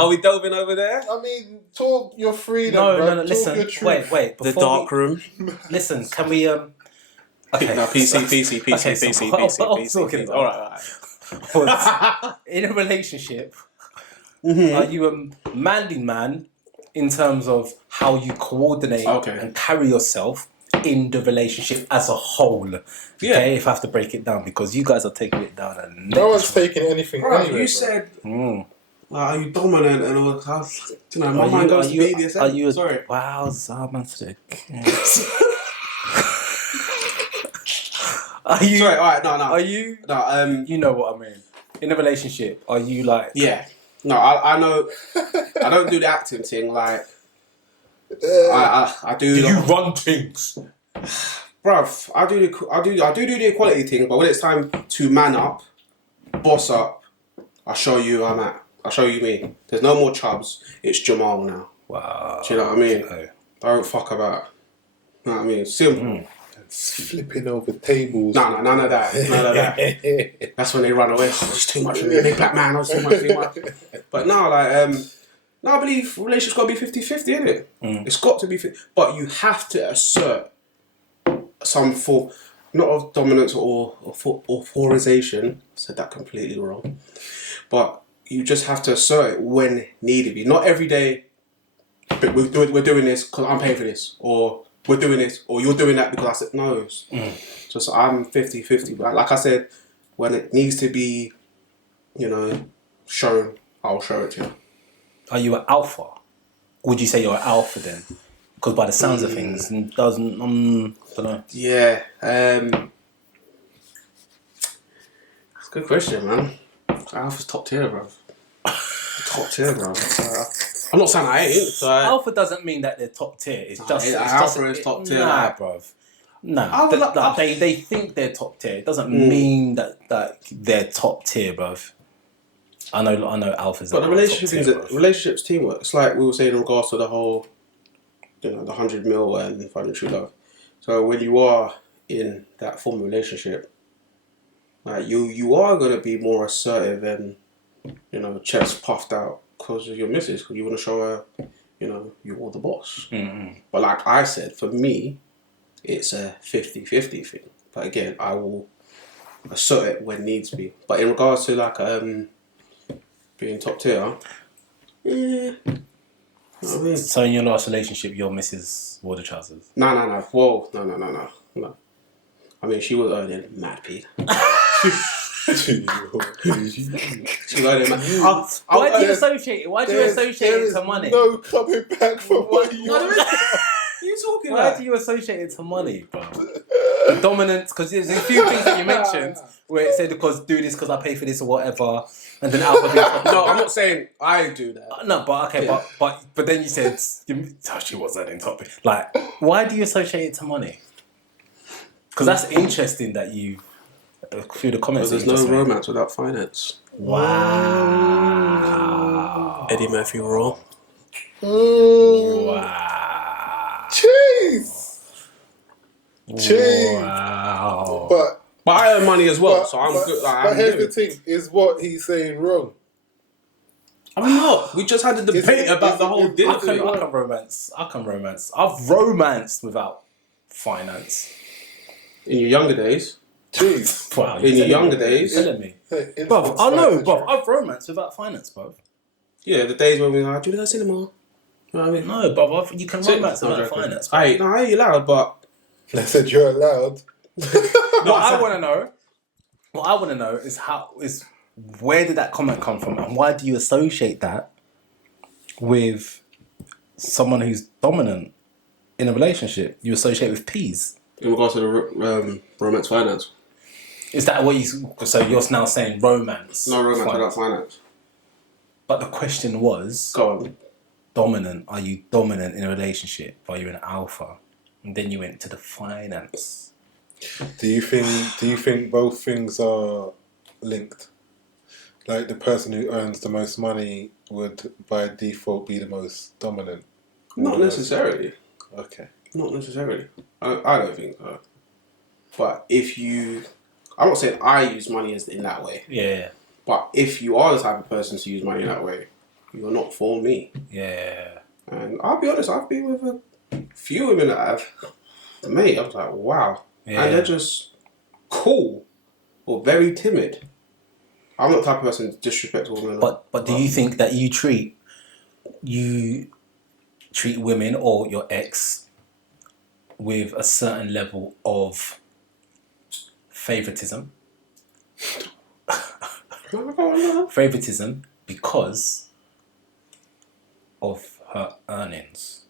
we delving over there? I mean, talk your freedom, No, bro. no, Talk listen. your truth. Wait. The before dark we- room. Listen, can we Okay. No, PC. Okay, so what I'm talking about. All right. In a relationship, are you a manly man in terms of how you coordinate and carry yourself in the relationship as a whole? Yeah. Okay, if I have to break it down because you guys are taking it down. And No one's taking anything Bro, anywhere, you bro. said, are you dominant and all that? You know, my mind goes to BDSM. Are you? Sorry. Wow, Zaman sick. Are you? Sorry, alright, no. Are you? No, You know what I mean. In a relationship, are you like? yeah. No, I know. I don't do the acting thing. Like, I do. run things? Bruv, I do the equality thing, but when it's time to man up, boss up, I'll show you I'm at. I'll show you me. There's no more Chubz. It's Jamal now. Wow. Do you know what I mean? Okay. Don't fuck about. You know what I mean? Simple. Flipping over tables. No, none of that. None of that. That's when they run away. Oh, it's too much for me. Big black man. Oh, it's too much. But no, like, no, I believe relationships got to be 50-50, innit? It's got to be 50. But you have to assert some form, not of dominance or authorization. I said that completely wrong. But you just have to assert it when needed be. Not every day, but we're doing this because I'm paying for this. Or we're doing this, or you're doing that because I said no. Just I'm 50-50. But like I said, when it needs to be, shown, I'll show it to you. Are you an alpha? Would you say you're an alpha then? Because by the sounds of things, it doesn't. Don't know. Yeah. That's a good question, man. Alpha's top tier, bro. Top tier, bro. I'm not saying I ain't. So Alpha doesn't mean that they're top tier. It's just Alpha is top tier. Nah, bruv. Nah, they think they're top tier. It doesn't mean that they're top tier, bruv. I know Alpha's. But the relationships teamwork. It's like we were saying in regards to the whole, the 100 mil and finding true love. So when you are in that form of relationship, like you are gonna be more assertive and chest puffed out because of your missus, because you want to show her, you're the boss. But like I said, for me, it's a 50-50 thing. But again, I will assert it when needs be. But in regards to like being top tier, yeah. I mean, So in your last relationship, your missus wore the trousers? no. Whoa, no. I mean, she was earning mad P. She was earning mad. Why do you associate it? Why do you associate it to money? No coming back from what you You talking Why do you associate it to money, bro? The dominance, because there's a few things that you mentioned where it said, because do this because I pay for this or whatever, and then alpha being No, I'm not saying I do that. No, but okay, Yeah. but then you said she was that in topic. Like, why do you associate it to money? Because that's interesting that you through the comments. There's no romance without finance. Wow. Eddie Murphy Raw. Wow. Cheese. Wow. But I earn money as well, so I'm good. Like, but I'm here's good. the thing: is what he's saying wrong? I'm not. We just had a debate about the whole is- dinner I thing. can romance. I've romanced without finance. In your younger days, Cheese. Wow. in your younger days, telling me. Hey, Bruv, I know, instant bruv. I've romanced without finance, bruv. yeah, the days when we were like, do you go to the cinema? You know what I mean? No, bruv. You can romance I'm without joking. finance. I hear you loud, but I said you're allowed. What I want to know is where did that comment come from, and why do you associate that with someone who's dominant in a relationship? You associate with P's. in regards to the romance finance, Is that what you? So you're now saying romance? no romance without finance. But the question was Go on. dominant. Are you dominant in a relationship? Are you an alpha? And then you went to the finance. Do you think both things are linked? Like the person who earns the most money would by default be the most dominant? Not necessarily. Okay. Not necessarily. I don't think so. But if you, I'm not saying I use money as in that way. Yeah. But if you are the type of person to use money that way, you're not for me. Yeah. And I'll be honest, I've been with a few women that have, mate, I was like, wow. Yeah. And they're just cool or very timid. I'm not the type of person to disrespect a woman. But do you think that you treat women or your ex with a certain level of favoritism? Favoritism because of her earnings,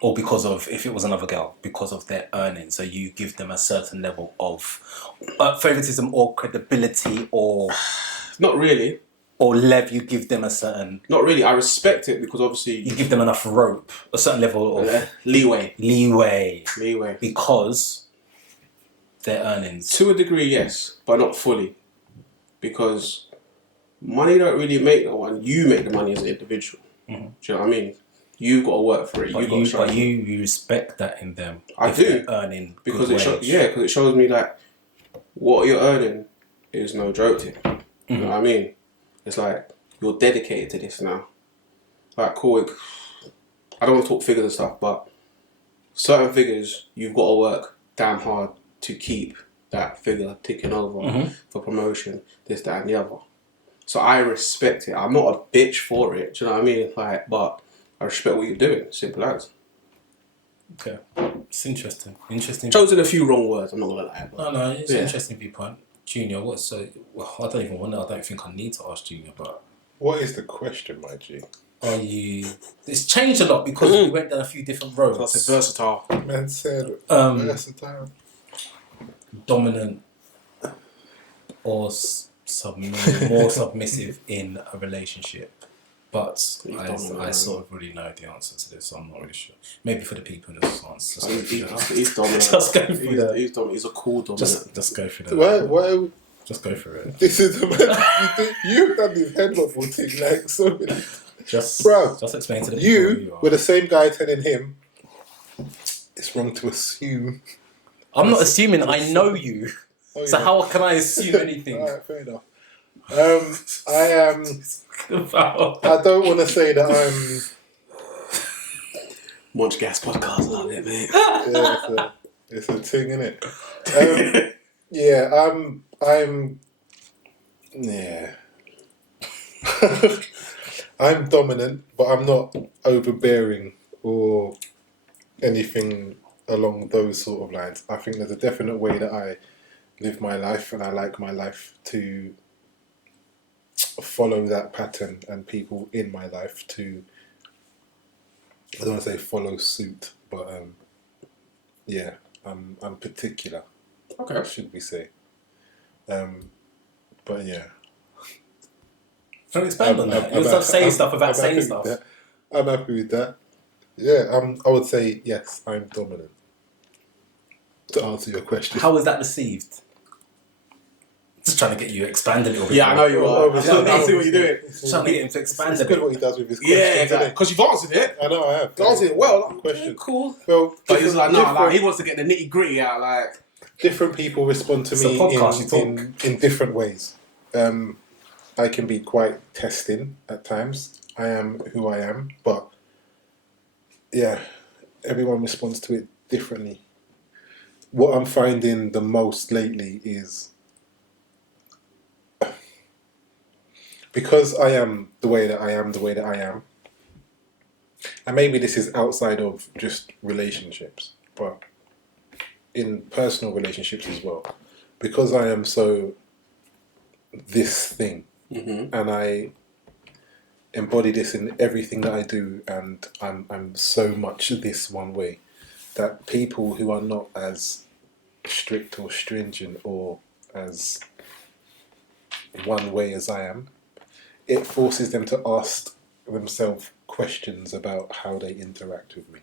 or because of, if it was another girl, because of their earnings. So you give them a certain level of favoritism or credibility, or Not really. or you give them a certain, Not really. I respect it because obviously you give them enough rope, a certain level of leeway. leeway Leeway. because their earnings. To a degree, yes, but not fully. Because money don't really make no one. You make the money as an individual. Mm-hmm. Do you know what I mean? You've got to work for it. But you respect that in them. I if do. they're earning Because good it wage. because it shows me that what you're earning is no joke to you. You know what I mean? It's like you're dedicated to this now. Like, cool. I don't want to talk figures and stuff, but certain figures you've got to work damn hard to keep that figure ticking over for promotion, this, that, and the other. So I respect it. I'm not a bitch for it. Do you know what I mean? Like, but I respect what you're doing. Simple as. Okay, it's interesting. Interesting. Chosen a few wrong words. I'm not gonna lie. But No, it's Yeah. an interesting viewpoint. Junior, well, I don't even wonder. I don't think I need to ask Junior, but What is the question, my G? are you? It's changed a lot because we went down a few different roads. that's versatile. Man said versatile. Dominant or more submissive in a relationship. But I sort of really know the answer to this, so I'm not really sure. Maybe for the people in this answer. He's dominant. Just go through that. He's dominant. He's a cool dominant. Just go through that. Why? Just go through it. This is the man. You've done this head waffle thing like so many. Just explain to the people who You are. were the same guy telling him it's wrong to assume. I'm not assuming I know you. Oh, So yeah. how can I assume anything? Alright, fair enough. I am. I don't want to say that I'm. Munch Gas podcast, love it, mate. Yeah, so It's a thing, innit? Yeah, yeah. I'm dominant, but I'm not overbearing or anything along those sort of lines. I think there's a definite way that I live my life, and I like my life to follow that pattern, and people in my life to, I don't want to say follow suit, but yeah, I'm particular. Okay. Should we say? But yeah. Can you expand on that? You'll start saying stuff without saying stuff. I'm happy with that. Yeah, I would say yes, I'm dominant. To answer your question. How was that received? Just trying to get you to expand a little bit. Yeah, I know you are. I see what you're doing. Just trying to get him to expand It's a good bit. what he does with his questions. Yeah, exactly. Because you've answered it. I know I have. You've answered it well. Question. Cool. Well, But he's like, no, like, he wants to get the nitty gritty out. Like, different people respond to It's a me podcast, in different ways. I can be quite testing at times. I am who I am, but yeah, everyone responds to it differently. What I'm finding the most lately is, because I am the way that I am, and maybe this is outside of just relationships, but in personal relationships as well, because I am so this thing, and I embody this in everything that I do, and I'm so much this one way, that people who are not as strict or stringent or as one way as I am, it forces them to ask themselves questions about how they interact with me.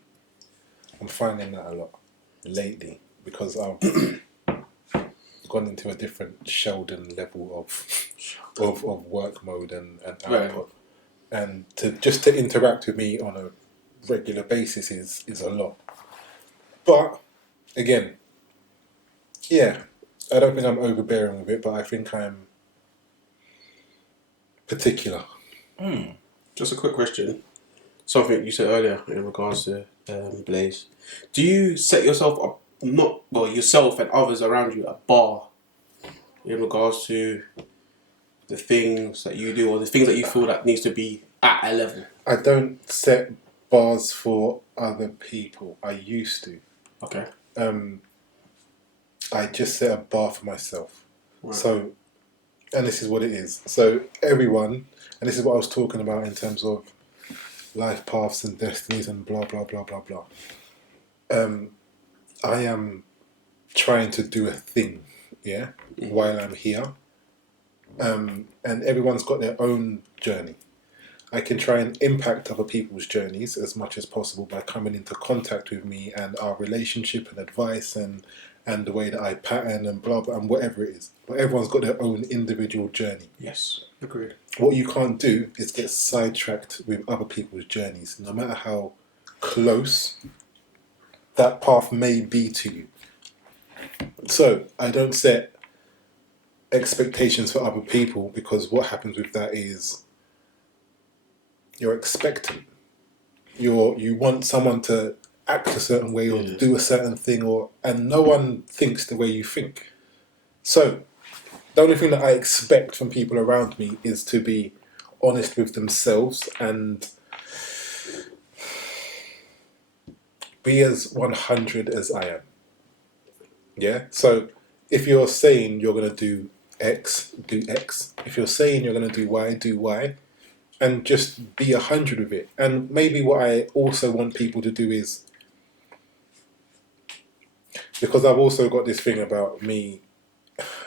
I'm finding that a lot lately, because I've gone into a different Sheldon level of work mode and output, and to interact with me on a regular basis is a lot. But again, yeah, I don't think I'm overbearing with it, but I think I'm particular. just a quick question. Something you said earlier in regards to Blaze. Do you set yourself up, yourself and others around you, a bar in regards to the things that you do or the things that you feel that needs to be at a level? I don't set bars for other people. I used to. Okay. I just set a bar for myself. Right. So, and this is what it is. So everyone, and this is what I was talking about in terms of life paths and destinies and blah, blah, blah, blah, blah. I am trying to do a thing, yeah, while I'm here. And everyone's got their own journey. I can try and impact other people's journeys as much as possible by coming into contact with me and our relationship and advice and the way that I pattern and blah, blah, and whatever it is. But everyone's got their own individual journey. Yes, agreed. What you can't do is get sidetracked with other people's journeys, no matter how close that path may be to you. So I don't set expectations for other people, because what happens with that is you're expectant. You want someone to act a certain way or do a certain thing, and no one thinks the way you think. So the only thing that I expect from people around me is to be honest with themselves and be as 100 as I am. Yeah? So if you're saying you're going to do X, do X. If you're saying you're going to do Y, do Y. And just be 100 with it. And maybe what I also want people to do is, because I've also got this thing about me,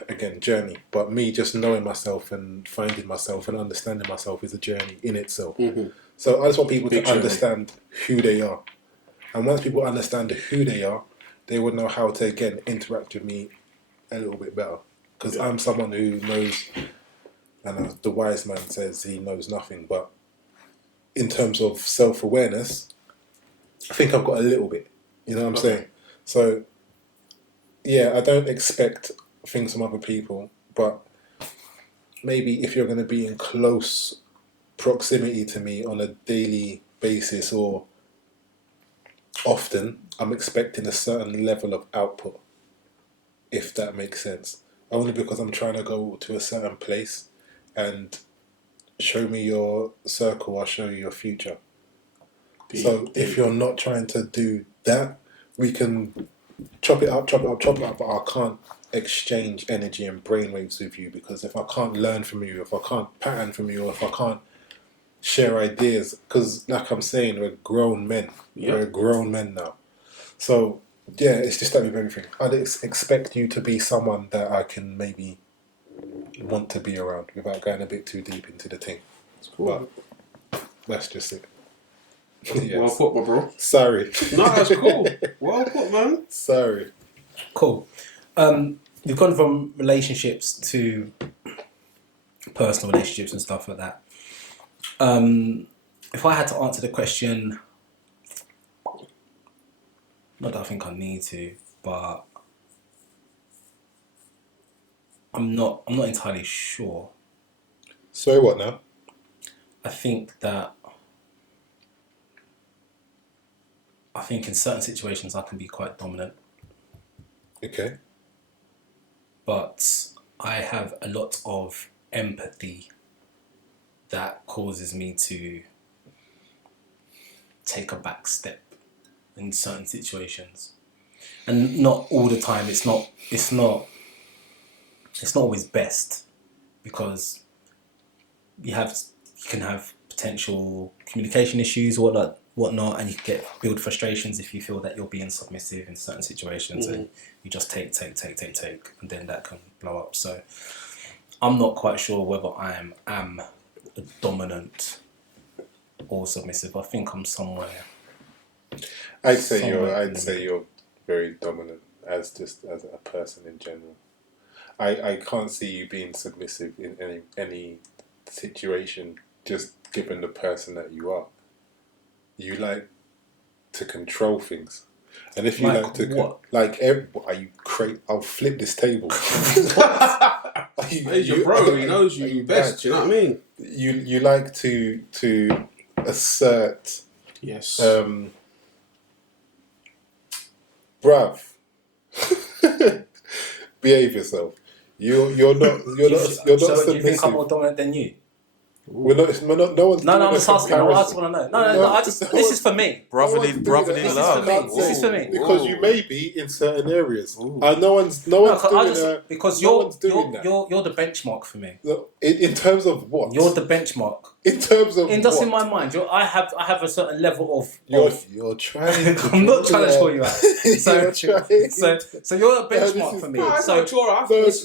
again, journey, but me just knowing myself and finding myself and understanding myself is a journey in itself. So I just want people to understand who they are. And once people understand who they are, they would know how to, again, interact with me a little bit better. Because I'm someone who knows, and the wise man says he knows nothing, but in terms of self-awareness, I think I've got a little bit. You know what I'm saying? So, yeah, I don't expect things from other people, but maybe if you're going to be in close proximity to me on a daily basis or often I'm expecting a certain level of output, if that makes sense. Only because I'm trying to go to a certain place and show me your circle, I'll show you your future. So if you're not trying to do that, we can chop it up, but I can't exchange energy and brainwaves with you, because if I can't learn from you, if I can't pattern from you, or if I can't share ideas, because like I'm saying, we're grown men. Yep. We're grown men now. So yeah, it's just that with everything. I'd expect you to be someone that I can maybe want to be around without going a bit too deep into the thing. Cool. But that's just it. Well put, my bro. Sorry. No, that's cool. Well put, man. Sorry. Cool. You've gone from relationships to personal relationships and stuff like that. If I had to answer the question, not that I think I need to, but I'm not entirely sure. So what now? I think in certain situations I can be quite dominant. Okay. But I have a lot of empathy that causes me to take a back step in certain situations. And not all the time. It's not always best, because you can have potential communication issues or whatnot, and you can build frustrations if you feel that you're being submissive in certain situations, and you just take, and then that can blow up. So I'm not quite sure whether I am a dominant or submissive. I think I'm somewhere. I'd say you're very dominant as a person in general. I can't see you being submissive in any situation, just given the person that you are. You like to control things, and if you like to are you crazy? I'll flip this table. He's your bro. He knows you best. Do you know what I mean? You like to assert. Yes. Bruv, behave yourself. You're not So submissive. do you think I'm more dominant than you? We're not. No one's. No, doing I'm a just asking. I comparison. just want to know. No. This is for me. Brotherly This love. This is for me. Because you may be in certain areas. No one's doing Because no you're one's doing that. you're the benchmark for me. In terms of what? You're the benchmark. In terms of In my mind, I have a certain level of. You're trying. I'm not trying to call you out. So you're a benchmark is for me. No, it's So not a draw. This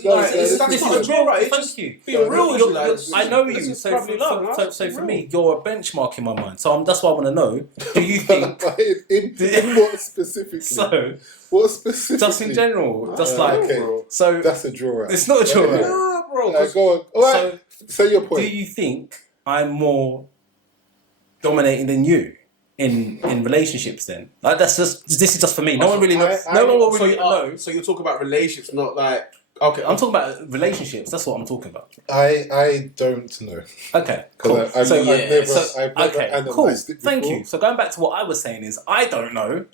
That's not a draw, right? Thank you. Being real with you, lads. I know you. This is So brotherly love, for me, you're a benchmark in my mind. So that's what I want to know. Do you think? in what specifically? So what specifically? just in general, just okay. so That's a draw out. it's not a draw. Okay. Nah, bro. Go on. All right. Say your Do point. you think I'm more dominating than you in relationships? Then this is just for me. No one really knows. No one will really know. So you're talking about relationships, not like okay. I'm talking about relationships. That's what I'm talking about. I don't know. Okay, cool. I've never analysed it before. Thank you. So going back to what I was saying is I don't know,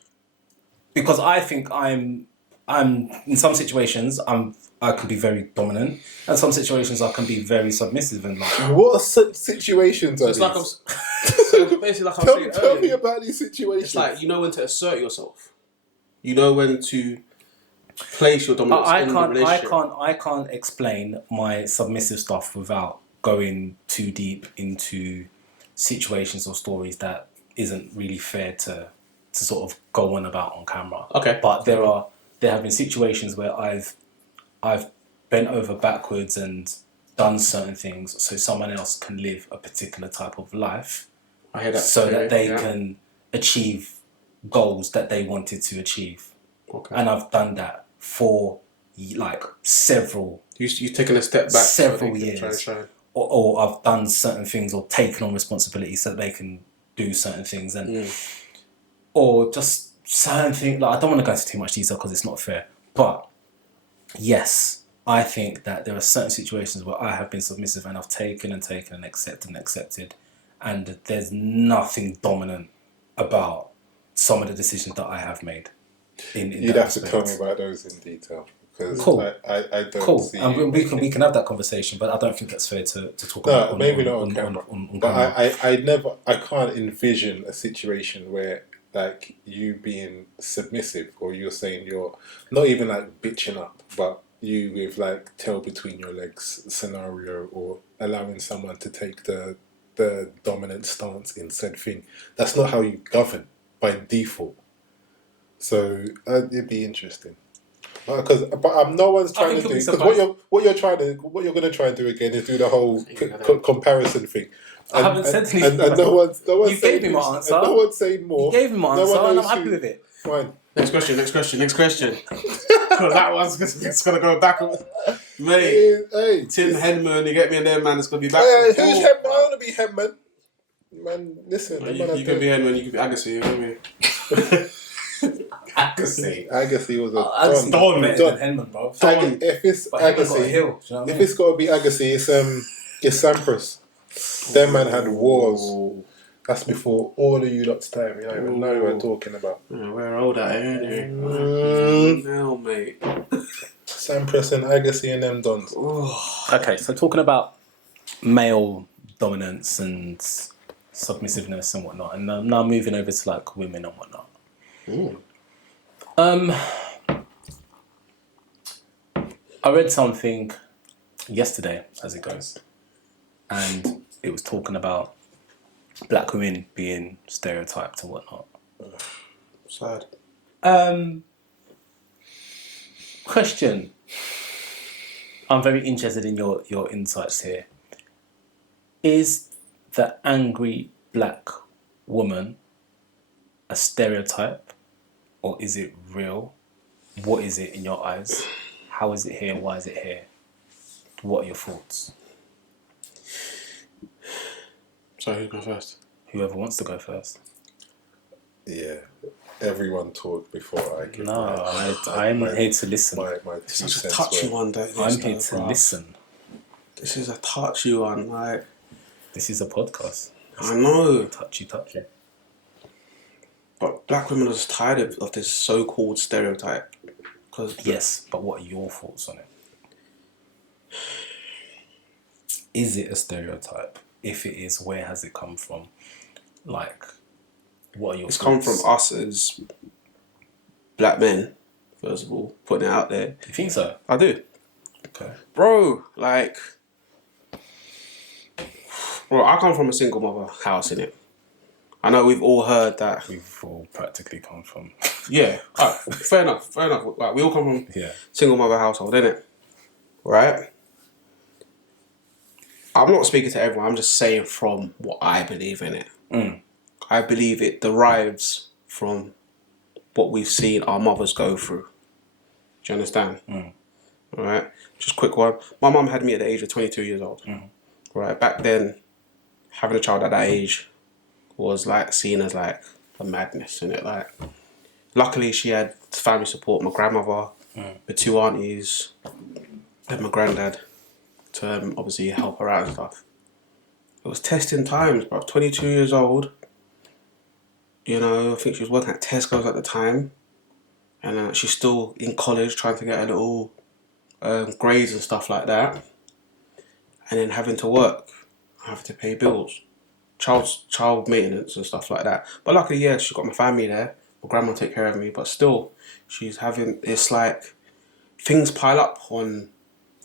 because I think I'm in some situations I can be very dominant, and some situations I can be very submissive and like. What situations are It's these? like so basically like I was saying Tell me earlier, about these situations. it's like you know when to assert yourself. You know when to place your dominance in the relationship. I can't explain my submissive stuff without going too deep into situations or stories that isn't really fair to sort of go on about on camera. Okay. But there have been situations where I've bent over backwards and done certain things so someone else can live a particular type of life. I hear that. So that they can achieve goals that they wanted to achieve. Okay. And I've done that for like several. You've taken a step back. Several so they can years. try and shine. Or I've done certain things or taken on responsibility so that they can do certain things, and or just certain things. Like I don't want to go into too much detail because it's not fair. But yes, I think that there are certain situations where I have been submissive and I've taken and accepted, and there's nothing dominant about some of the decisions that I have made. You'd that have to tell me about those in detail because Cool. I don't Cool. see. And we can have that conversation, but I don't think that's fair to talk about. Maybe not on camera. But I can't envision a situation where like you being submissive, or you're saying you're not even like bitching up, but you with like tail between your legs scenario, or allowing someone to take the dominant stance in said thing. That's not how you govern by default. So it'd be interesting. Because no one's trying to do, because what you're going to try and do again is do the whole comparison thing. I haven't said anything. And no one's you gave me my answer. No one's saying more. You gave me my answer, and I'm happy with it. Fine. Next question. That one's it's gonna go back. Mate, hey, Tim Henman, you get me in there, man. It's gonna be back. Hey, who's Henman? I want to be Henman. Man, listen. Man, you can be Henman, you can be Agassi, you get me? Agassi was a Don. Henman, bro. If it's Agassi, if it's got to be Agassi, it's Sampras. Them man had wars. That's before all of you lot's time. You don't even know who we're talking about. We're old at it, now, mate. Sampras and Agassi and them dons. Okay, so talking about male dominance and submissiveness and whatnot, and now moving over to like women and whatnot. I read something yesterday, as it goes, and it was talking about black women being stereotyped and whatnot. Sad. Question. I'm very interested in your insights here. Is the angry black woman a stereotype, or is it real? What is it in your eyes? How is it here? Why is it here? What are your thoughts? So who's going first? Whoever wants to go first. Yeah, everyone talked before I give. No, I'm here to listen. My it's such a touchy one, though. I'm here to listen. This is a touchy one, like. This is a podcast. I know. Touchy. But black women are just tired of this so-called stereotype. Yes, but what are your thoughts on it? Is it a stereotype? If it is, where has it come from? Like, what are your thoughts? It's come from us as black men, first of all, putting it out there. You think so? I do. Okay. Bro, I come from a single mother house, innit? I know we've all heard that. We've all practically come from... Yeah, fair enough. Like, we all come from single mother household, innit? Right? I'm not speaking to everyone, I'm just saying from what I believe in it. I believe it derives from what we've seen our mothers go through. Do you understand? Alright? Just a quick one. My mum had me at the age of 22 years old. Right? Back then, having a child at that age was like seen as like a madness, innit? Like, luckily she had family support, my grandmother, my two aunties, and my granddad to obviously help her out and stuff. It was testing times, bro. 22 years old. You know, I think she was working at Tesco's at the time. And she's still in college trying to get her little grades and stuff like that. And then having to work, having to pay bills. Child maintenance and stuff like that. But luckily, yeah, she's got my family there. My grandma take care of me. But still, she's having... It's like... Things pile up on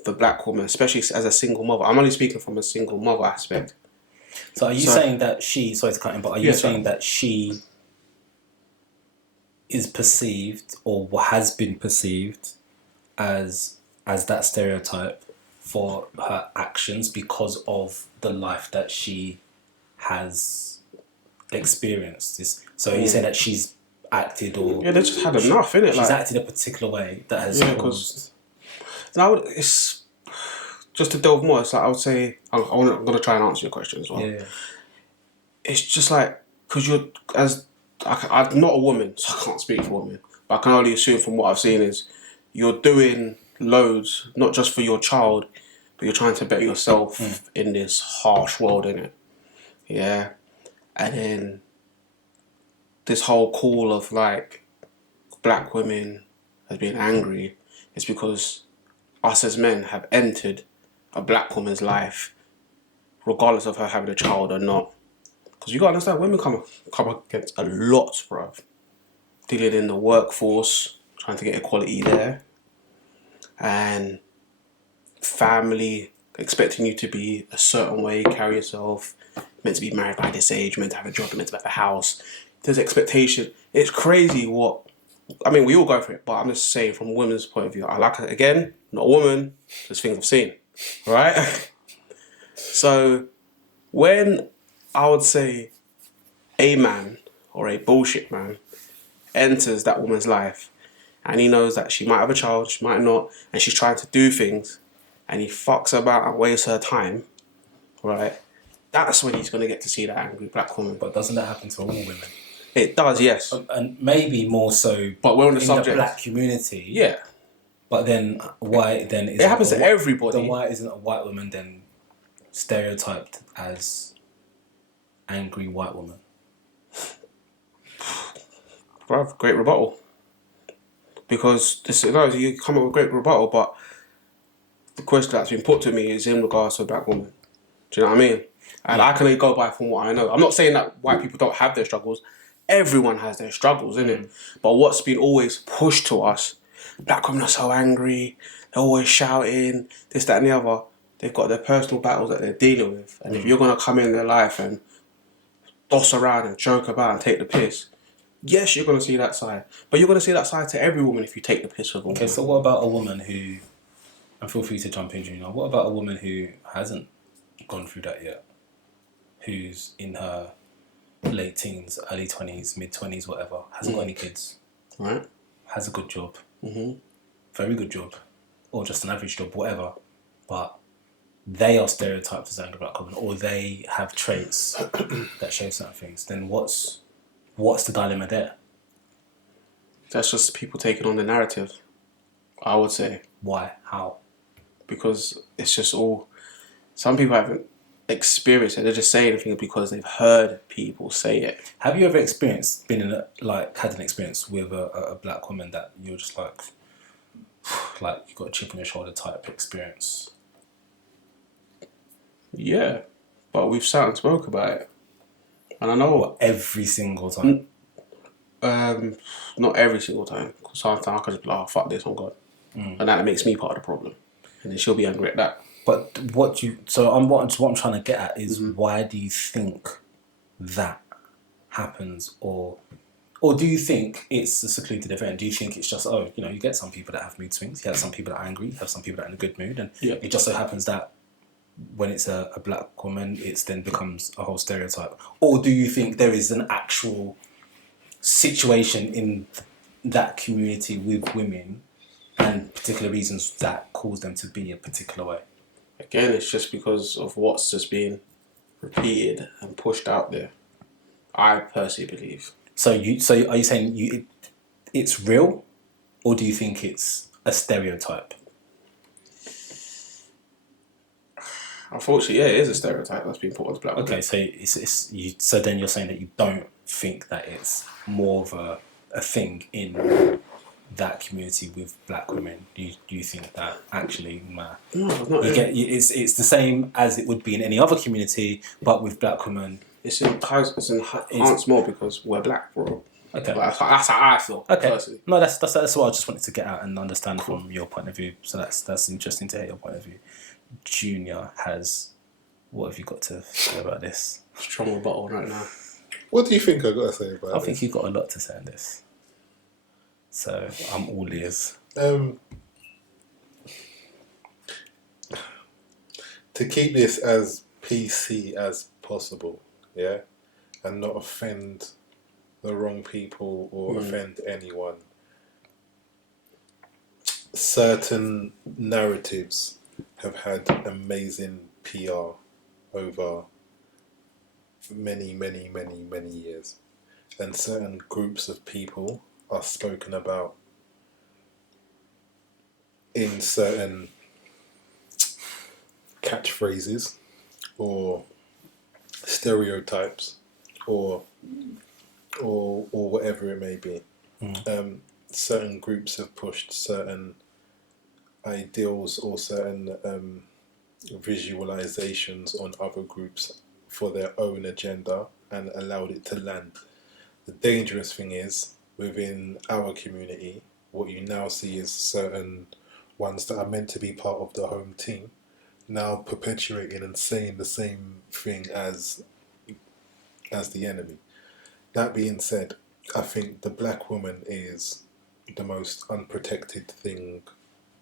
the black woman, especially as a single mother. I'm only speaking from a single mother aspect. So are you saying that she... Sorry to cut in, but are you saying that she is perceived or has been perceived as that stereotype for her actions because of the life that she has experienced? So are you saying that she's acted or... Yeah, they just had enough, innit? She's acted a particular way that has caused... It's... Just to delve more, it's like I would say... I'm going to try and answer your question as well. Yeah. It's just like... Because you're... I'm not a woman, so I can't speak for women. But I can only assume from what I've seen is... You're doing loads, not just for your child, but you're trying to better yourself in this harsh world, innit? Yeah. And then... this whole call of like black women as being angry is because us as men have entered a black woman's life, regardless of her having a child or not. Because you gotta understand, women come up against a lot, bruv. Dealing in the workforce, trying to get equality there, and family expecting you to be a certain way, carry yourself, meant to be married by this age, meant to have a job, meant to have a house. There's expectation. It's crazy what. I mean, we all go for it, but I'm just saying from a woman's point of view. I like it again, not a woman. There's things I've seen, right? So when I would say a man or a bullshit man enters that woman's life and he knows that she might have a child, she might not, and she's trying to do things and he fucks about and wastes her time, right? That's when he's going to get to see that angry black woman. But doesn't that happen to all women? It does, yes. And maybe more so but we're on the in subject. the black community. Yeah. But then why then is it happens to everybody. Then why isn't a white woman then stereotyped as angry white woman? Bruv, great rebuttal. Because you come up with a great rebuttal, but the question that's been put to me is in regards to a black woman. Do you know what I mean? And I can only go by from what I know. I'm not saying that white people don't have their struggles. Everyone has their struggles, innit? But what's been always pushed to us, black women are so angry, they're always shouting, this, that and the other. They've got their personal battles that they're dealing with. And if you're going to come in their life and doss around and joke about and take the piss, yes, you're going to see that side. But you're going to see that side to every woman if you take the piss with a woman. Okay, so what about a woman who, and feel free to jump in, Junior, what about a woman who hasn't gone through that yet? Who's in her late teens, early 20s, mid 20s, whatever, hasn't got any kids, right? Has a good job, very good job, or just an average job, whatever, but they are stereotyped as angry black women, or they have traits that show certain things. Then what's the dilemma there? That's just people taking on the narrative, I would say. Why? How? Because it's just all. Some people haven't experienced it. They're just saying things because they've heard people say it. Have you ever experienced had an experience with a black woman that you're just like you got a chip on your shoulder type experience? Yeah, but we've sat and spoke about it, and I know every single time. Not every single time. Because sometimes I could just be like, oh, fuck this, I'm God, and that makes me part of the problem, and then she'll be angry at that. But what I'm trying to get at is why do you think that happens, or do you think it's a secluded event? Do you think it's just you get some people that have mood swings, you have some people that are angry, you have some people that are in a good mood, and it just so happens that when it's a black woman, it then becomes a whole stereotype? Or do you think there is an actual situation in that community with women and particular reasons that cause them to be a particular way? Again, it's just because of what's just being repeated and pushed out there. I personally believe. So are you saying it's real, or do you think it's a stereotype? Unfortunately, yeah, it is a stereotype that's been put on black women. Okay, so then you're saying that you don't think that it's more of a thing in that community with black women. Do you think that actually, no, not it's the same as it would be in any other community, but with black women, it's enhanced more because we're black, bro. Okay, that's how I feel. Okay, personally. No, that's what I just wanted to get out and understand from your point of view. So that's interesting to hear your point of view. Junior what have you got to say about this? Strong rebuttal right now. What do you think I've got to say about this? I think you've got a lot to say on this. So I'm all ears. To keep this as PC as possible, yeah, and not offend the wrong people or offend anyone. Certain narratives have had amazing PR over many years, and certain groups of people are spoken about in certain catchphrases or stereotypes or or whatever it may be. Certain groups have pushed certain ideals or certain visualizations on other groups for their own agenda and allowed it to land. The dangerous thing is, within our community, what you now see is certain ones that are meant to be part of the home team now perpetuating and saying the same thing as the enemy. That being said, I think the black woman is the most unprotected thing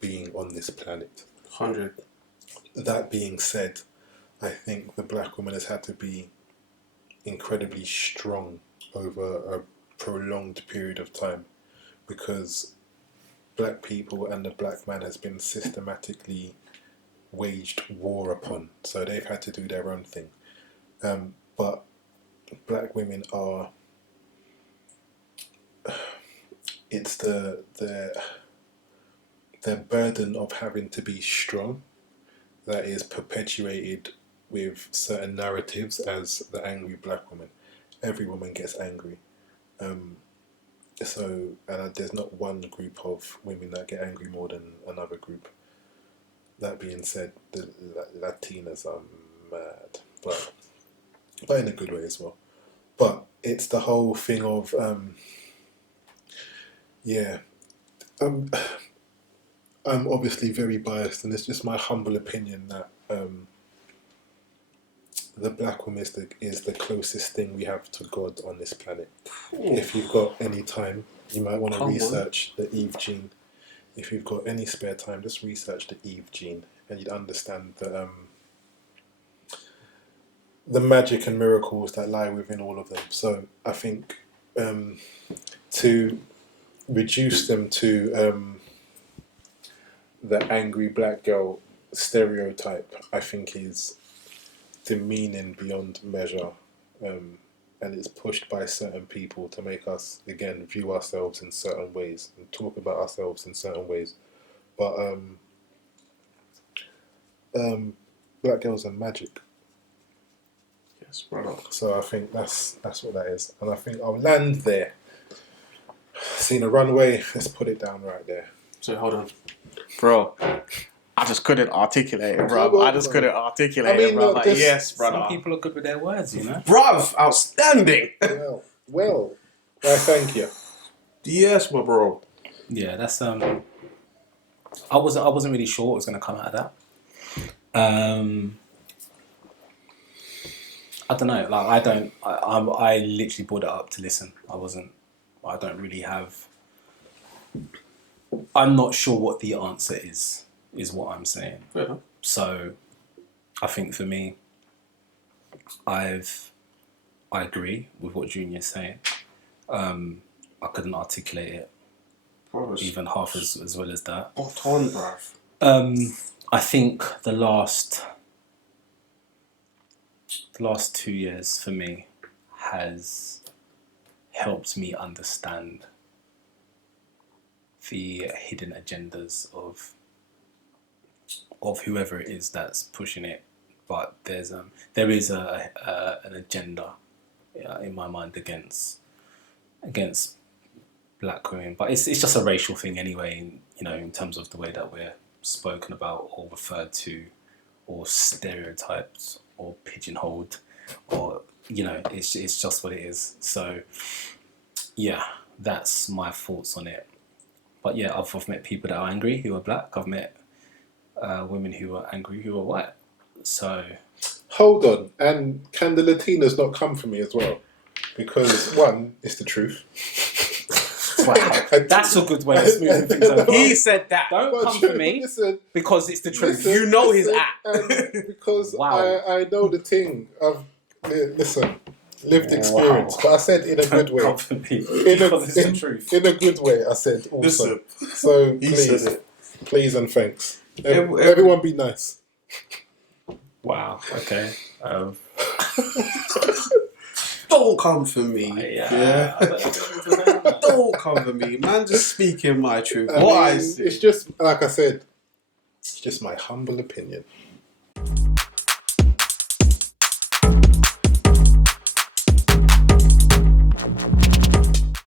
being on this planet. 100. That being said, I think the black woman has had to be incredibly strong over a prolonged period of time, because black people and the black man has been systematically waged war upon, so they've had to do their own thing. But black women are, it's the burden of having to be strong that is perpetuated with certain narratives as the angry black woman. Every woman gets angry. There's not one group of women that get angry more than another group. That being said, the Latinas are mad, but in a good way as well. But it's the whole thing of, I'm obviously very biased, and it's just my humble opinion that the black woman is the closest thing we have to God on this planet. Ooh. If you've got any time, you might want to research the Eve gene. If you've got any spare time, just research the Eve gene, and you'd understand the magic and miracles that lie within all of them. So I think to reduce them to the angry black girl stereotype, I think is demeaning beyond measure, and it's pushed by certain people to make us again view ourselves in certain ways and talk about ourselves in certain ways. But black girls are magic. Yes, brother. So I think that's what that is, and I think I'll land there. Seen a runway. Let's put it down right there. So hold on, bro. I just couldn't articulate it, bro. I just couldn't articulate it, bro. Like, yes, brother. Some people are good with their words, you know. Bruv, outstanding. Well, thank you. Yes, my bro. Yeah, that's I wasn't really sure what was going to come out of that. I don't know. Like, I literally brought it up to listen. I don't really have. I'm not sure what the answer is what I'm saying. Yeah. So, I think for me, I agree with what Junior's saying. I couldn't articulate it even half as well as that. Spot on, bruv. I think the last 2 years for me has helped me understand the hidden agendas of whoever it is that's pushing it, but there is an agenda in my mind against black women, but it's just a racial thing anyway. In terms of the way that we're spoken about or referred to, or stereotyped or pigeonholed, or it's just what it is. So yeah, that's my thoughts on it. But yeah, I've met people that are angry who are black. I've met women who are angry who are white. So hold on, and can the Latinas not come for me as well? Because one, it's the truth. Wow, that's a good way of smoothing things over. He said that. Don't come for me because it's the truth. You know his act. Because I know the thing. Lived experience. Wow. But I said in a good way. In a good way, I said also. So please and thanks. Everyone be nice. Wow, okay. Don't come for me. Yeah. Don't come for me, man. Just speaking my truth. It's just, like I said, it's just my humble opinion.